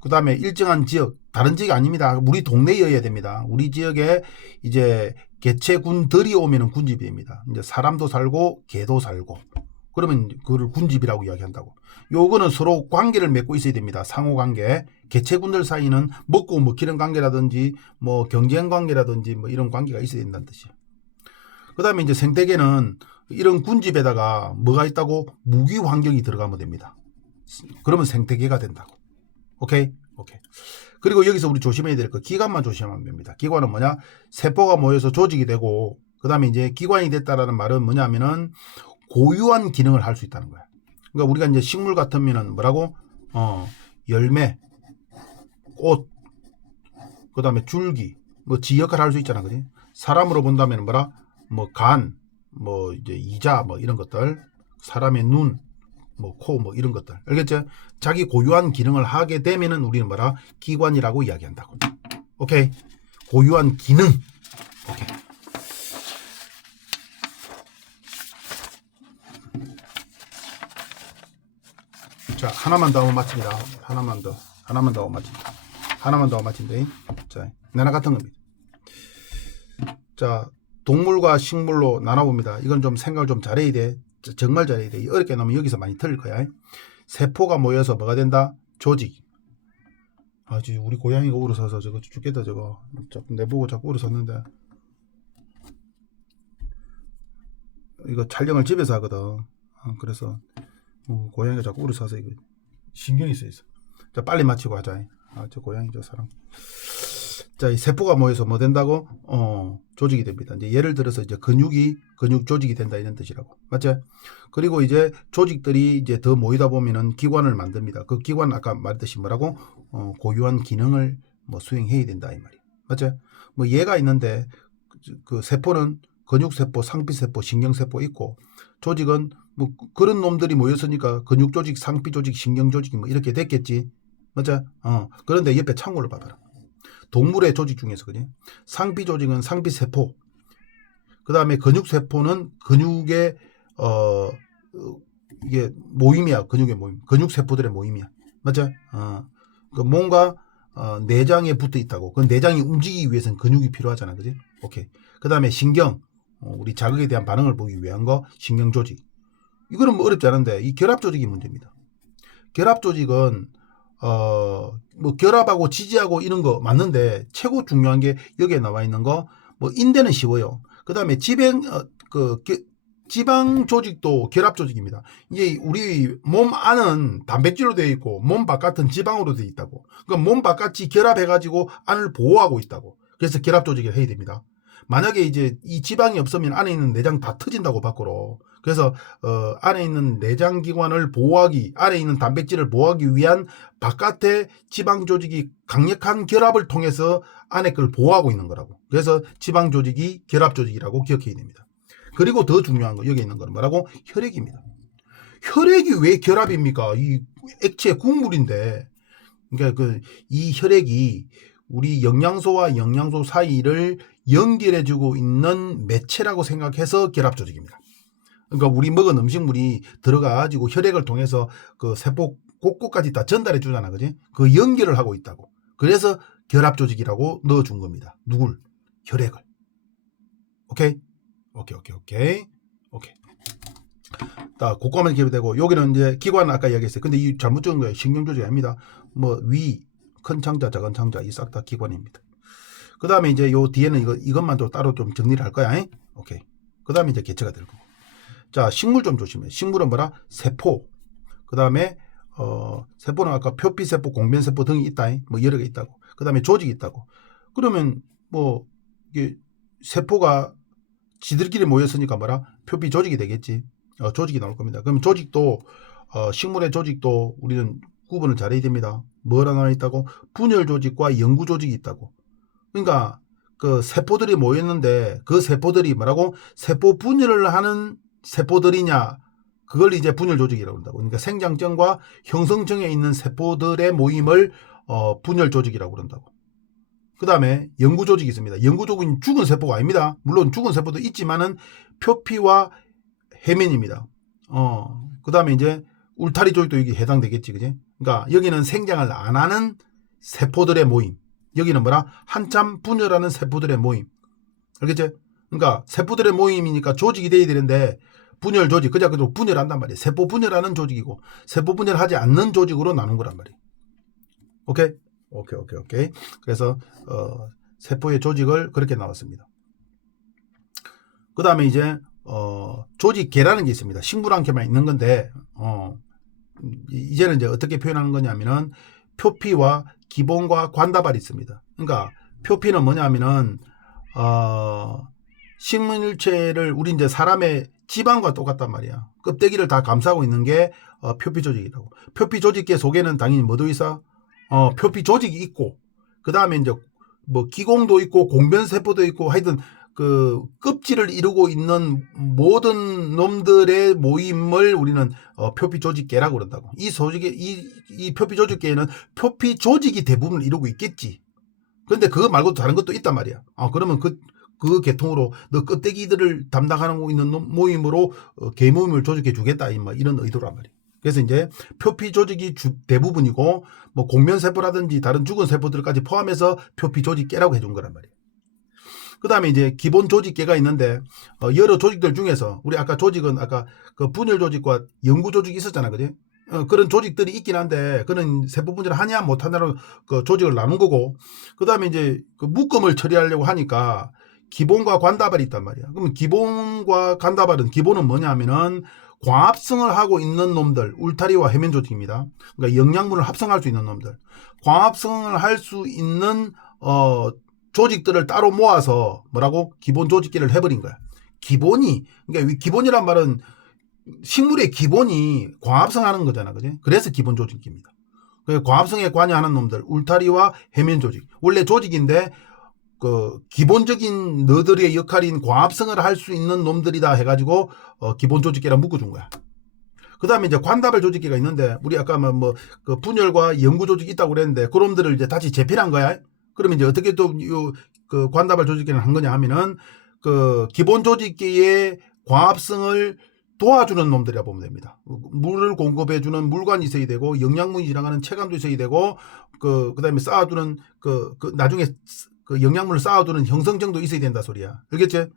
그 다음에 일정한 지역, 다른 지역이 아닙니다. 우리 동네여야 됩니다. 우리 지역에 이제 개체군들이 오면은 군집이 됩니다. 이제 사람도 살고 개도 살고 그러면 그걸 군집이라고 이야기한다고. 요거는 서로 관계를 맺고 있어야 됩니다. 상호관계. 개체군들 사이는 먹고 먹히는 관계라든지 뭐 경쟁 관계라든지 뭐 이런 관계가 있어야 된다는 뜻이에요. 그 다음에 이제 생태계는 이런 군집에다가 뭐가 있다고? 무기 환경이 들어가면 됩니다. 그러면 생태계가 된다고. 오케이. 그리고 여기서 우리 조심해야 될 거 기관만 조심하면 됩니다. 기관은 뭐냐? 세포가 모여서 조직이 되고 그 다음에 이제 기관이 됐다라는 말은 뭐냐면은 고유한 기능을 할 수 있다는 거야. 그러니까 우리가 이제 식물 같으면은 뭐라고? 열매, 꽃, 그 다음에 줄기, 뭐 지 역할을 할 수 있잖아, 그지? 사람으로 본다면 뭐라? 뭐 간, 뭐 이제 이자, 뭐 이런 것들, 사람의 눈, 뭐 코, 뭐 이런 것들. 알겠죠? 자기 고유한 기능을 하게 되면은 우리는 뭐라? 기관이라고 이야기한다고. 오케이. 고유한 기능. 오케이. 자, 하나만 더 하면 마칩니다. 하나만 더 하면 마칩니다. 하나만 더 하면 마친대. 자, 나나 같은 겁니다. 자, 동물과 식물로 나눠봅니다. 이건 좀 생각을 좀 잘해야 돼. 정말 잘해야 돼. 어렵게 나오면 여기서 많이 틀릴 거야. 세포가 모여서 뭐가 된다? 조직. 아, 지금 우리 고양이가 울어서서 저거 죽겠다, 저거. 자꾸 내보고 자꾸 울어섰는데. 이거 촬영을 집에서 하거든. 그래서 고양이가 자꾸 울어서서 이거 신경이 쓰여서. 자, 빨리 마치고 하자. 아, 저 고양이 저 사람. 자, 이 세포가 모여서 뭐 된다고? 조직이 됩니다. 이제 예를 들어서 이제 근육 조직이 된다 이런 뜻이라고. 맞죠? 그리고 이제 조직들이 이제 더 모이다 보면은 기관을 만듭니다. 그 기관 아까 말했듯이 뭐라고? 고유한 기능을 뭐 수행해야 된다 이 말이에요. 맞죠? 뭐 예가 있는데 그 세포는 근육세포, 상피세포, 신경세포 있고 조직은 뭐 그런 놈들이 모였으니까 근육조직, 상피조직, 신경조직이 뭐 이렇게 됐겠지. 맞죠? 그런데 옆에 창고를 봐봐라. 동물의 조직 중에서 그지? 상피 조직은 상피 세포. 그다음에 근육 세포는 근육의 이게 모임이야. 근육의 모임. 근육 세포들의 모임이야. 맞죠? 그 뭔가 내장에 붙어 있다고. 그 내장이 움직이기 위해서는 근육이 필요하잖아. 그지? 오케이. 그다음에 신경. 우리 자극에 대한 반응을 보기 위한 거 신경 조직. 이거는 뭐 어렵지 않은데 이 결합 조직이 문제입니다. 결합 조직은 뭐 결합하고 지지하고 이런 거 맞는데 최고 중요한 게 여기에 나와 있는 거 뭐 인대는 쉬워요. 그다음에 지방 조직도 결합 조직입니다. 이게 우리 몸 안은 단백질로 되어 있고 몸 바깥은 지방으로 되어 있다고. 그러니까 몸 바깥이 결합해 가지고 안을 보호하고 있다고. 그래서 결합 조직을 해야 됩니다. 만약에 이제 이 지방이 없으면 안에 있는 내장 다 터진다고 밖으로. 그래서 안에 있는 내장 기관을 보호하기, 안에 있는 단백질을 보호하기 위한 바깥의 지방 조직이 강력한 결합을 통해서 안에 걸 보호하고 있는 거라고. 그래서 지방 조직이 결합 조직이라고 기억해야 됩니다. 그리고 더 중요한 거 여기 있는 거는 뭐라고? 혈액입니다. 혈액이 왜 결합입니까? 이 액체 국물인데. 그러니까 이 혈액이 우리 영양소와 영양소 사이를 연결해주고 있는 매체라고 생각해서 결합 조직입니다. 그러니까 우리 먹은 음식물이 들어가가지고 혈액을 통해서 그 세포 곳곳까지 다 전달해 주잖아, 그지? 그 연결을 하고 있다고. 그래서 결합 조직이라고 넣어준 겁니다. 누굴? 혈액을. 오케이? 오케이. 자, 곳곳만 기회되고 여기는 이제 기관 아까 이야기했어요. 근데 이 잘못 적은 거예요. 신경 조직이 아닙니다. 뭐 위, 큰 창자, 작은 창자 이 싹 다 기관입니다. 그 다음에 이제 요 뒤에는 이것만 또 따로 좀 정리를 할 거야. 오케이. 그 다음에 이제 개체가 될 거고. 자, 식물 좀 조심해. 식물은 뭐라? 세포. 그 다음에 세포는 아까 표피세포, 공변세포 등이 있다. 뭐 여러 개 있다고. 그 다음에 조직이 있다고. 그러면 뭐 이게 세포가 지들끼리 모였으니까 뭐라? 표피 조직이 되겠지. 조직이 나올 겁니다. 그럼 조직도 식물의 조직도 우리는 구분을 잘해야 됩니다. 뭐라 나와 있다고? 분열 조직과 영구 조직이 있다고. 그러니까 그 세포들이 모였는데 그 세포들이 뭐라고? 세포 분열을 하는 세포들이냐? 그걸 이제 분열 조직이라고 한다고. 그러니까 생장점과 형성점에 있는 세포들의 모임을 분열 조직이라고 그런다고. 그 다음에 영구 조직이 있습니다. 영구 조직은 죽은 세포가 아닙니다. 물론 죽은 세포도 있지만은 표피와 해면입니다. 그 다음에 이제 울타리 조직도 여기 해당되겠지, 그지? 그러니까 여기는 생장을 안 하는 세포들의 모임. 여기는 뭐라? 한참 분열하는 세포들의 모임. 알겠지? 그러니까 세포들의 모임이니까 조직이 돼야 되는데 분열 조직, 그저 분열한단 말이에요. 세포 분열하는 조직이고 세포 분열하지 않는 조직으로 나눈 거란 말이에요. 오케이. 그래서 세포의 조직을 그렇게 나왔습니다. 그 다음에 이제 조직계라는 게 있습니다. 식물 한 개만 있는 건데 이제는 이제 어떻게 표현하는 거냐면은 표피와 기본과 관다발이 있습니다. 그러니까 표피는 뭐냐면은 식물일체를 우리 이제 사람의 지방과 똑같단 말이야. 껍데기를 다 감싸고 있는 게 표피 조직이라고. 표피 조직계 속에는 당연히 뭐도 있어? 표피 조직이 있고, 그 다음에 이제 뭐 기공도 있고 공변세포도 있고 하여튼 그 껍질을 이루고 있는 모든 놈들의 모임을 우리는 표피 조직계라고 그런다고. 이 조직에 이 표피 조직계에는 표피 조직이 대부분을 이루고 있겠지. 근데 그거 말고도 다른 것도 있단 말이야. 그러면 그 계통으로 너 껍데기들을 담당하고 있는 모임으로 개 모임을 조직해 주겠다 이런 의도란 말이야. 그래서 이제 표피 조직이 대부분이고 뭐 공면세포라든지 다른 죽은 세포들까지 포함해서 표피 조직계라고 해준 거란 말이야. 그 다음에 이제 기본 조직계가 있는데 여러 조직들 중에서 우리 아까 조직은 아까 그 분열 조직과 연구 조직이 있었잖아, 그지? 그런 조직들이 있긴 한데 그는 세포 분열을 하냐 못하냐로 그 조직을 나눈 거고, 그 다음에 이제 그 묶음을 처리하려고 하니까 기본과 관다발이 있단 말이야. 그러면 기본과 관다발은 기본은 뭐냐면은 광합성을 하고 있는 놈들, 울타리와 해면 조직입니다. 그러니까 영양분을 합성할 수 있는 놈들, 광합성을 할 수 있는 조직들을 따로 모아서 뭐라고 기본 조직계를 해버린 거야. 기본이, 그러니까 기본이란 말은 식물의 기본이 광합성하는 거잖아, 그지? 그래서 기본 조직입니다. 광합성에 관여하는 놈들, 울타리와 해면 조직. 원래 조직인데 그 기본적인 너들의 역할인 광합성을 할 수 있는 놈들이다 해가지고 기본 조직계라 묶어준 거야. 그 다음에 이제 관다발 조직계가 있는데 우리 아까 그 분열과 연구 조직이 있다고 그랬는데 그놈들을 이제 다시 재필한 거야. 그러면 이제 어떻게 또 그 관다발 조직계를 한 거냐 하면은 그 기본 조직계의 광합성을 도와주는 놈들이라 보면 됩니다. 물을 공급해주는 물관이 있어야 되고 영양분이 지나가는 체관도 있어야 되고 그다음에 쌓아두는 나중에 그 영양분을 쌓아두는 형성정도 있어야 된다 소리야. 알겠지?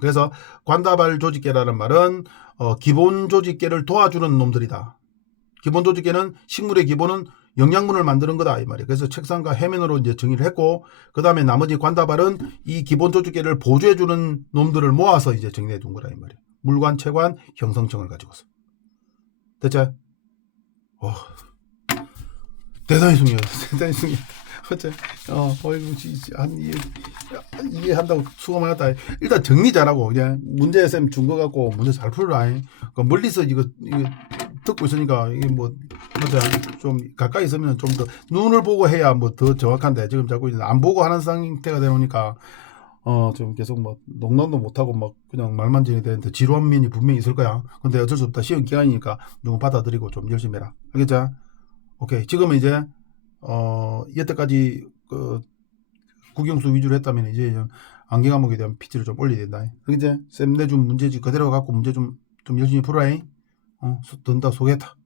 그래서 관다발 조직계라는 말은 기본 조직계를 도와주는 놈들이다. 기본 조직계는 식물의 기본은 영양분을 만드는 거다 이 말이야. 그래서 책상과 해면으로 이제 정의를 했고, 그 다음에 나머지 관다발은 이 기본 조직계를 보조해주는 놈들을 모아서 이제 정리해 둔 거라 이 말이야. 물관, 체관, 형성층을 가지고서. 됐지? 대단히 중요해. 대단히 중요해. 어째, 이해한다고 수고 많았다. 일단 정리 잘하고, 그냥 문제쌤 준 거 갖고 문제 잘 풀어라. 멀리서 이거 듣고 있으니까, 이게 좀 가까이 있으면 좀 더 눈을 보고 해야 더 정확한데, 지금 자꾸 안 보고 하는 상태가 되니까, 좀 계속 농담도 못하고 그냥 말만 지내야 되는데 지루한 면이 분명히 있을 거야. 근데 어쩔 수 없다. 시험 기간이니까 누구 받아들이고 좀 열심히 해라. 알겠죠? 오케이. 지금은 이제, 여태까지 국영수 위주로 했다면 이제 암기 과목에 대한 PT를 좀 올려야 된다. 그게 쌤 내준 문제지 그대로 갖고 문제 좀 열심히 풀어라. 든다 소개했다.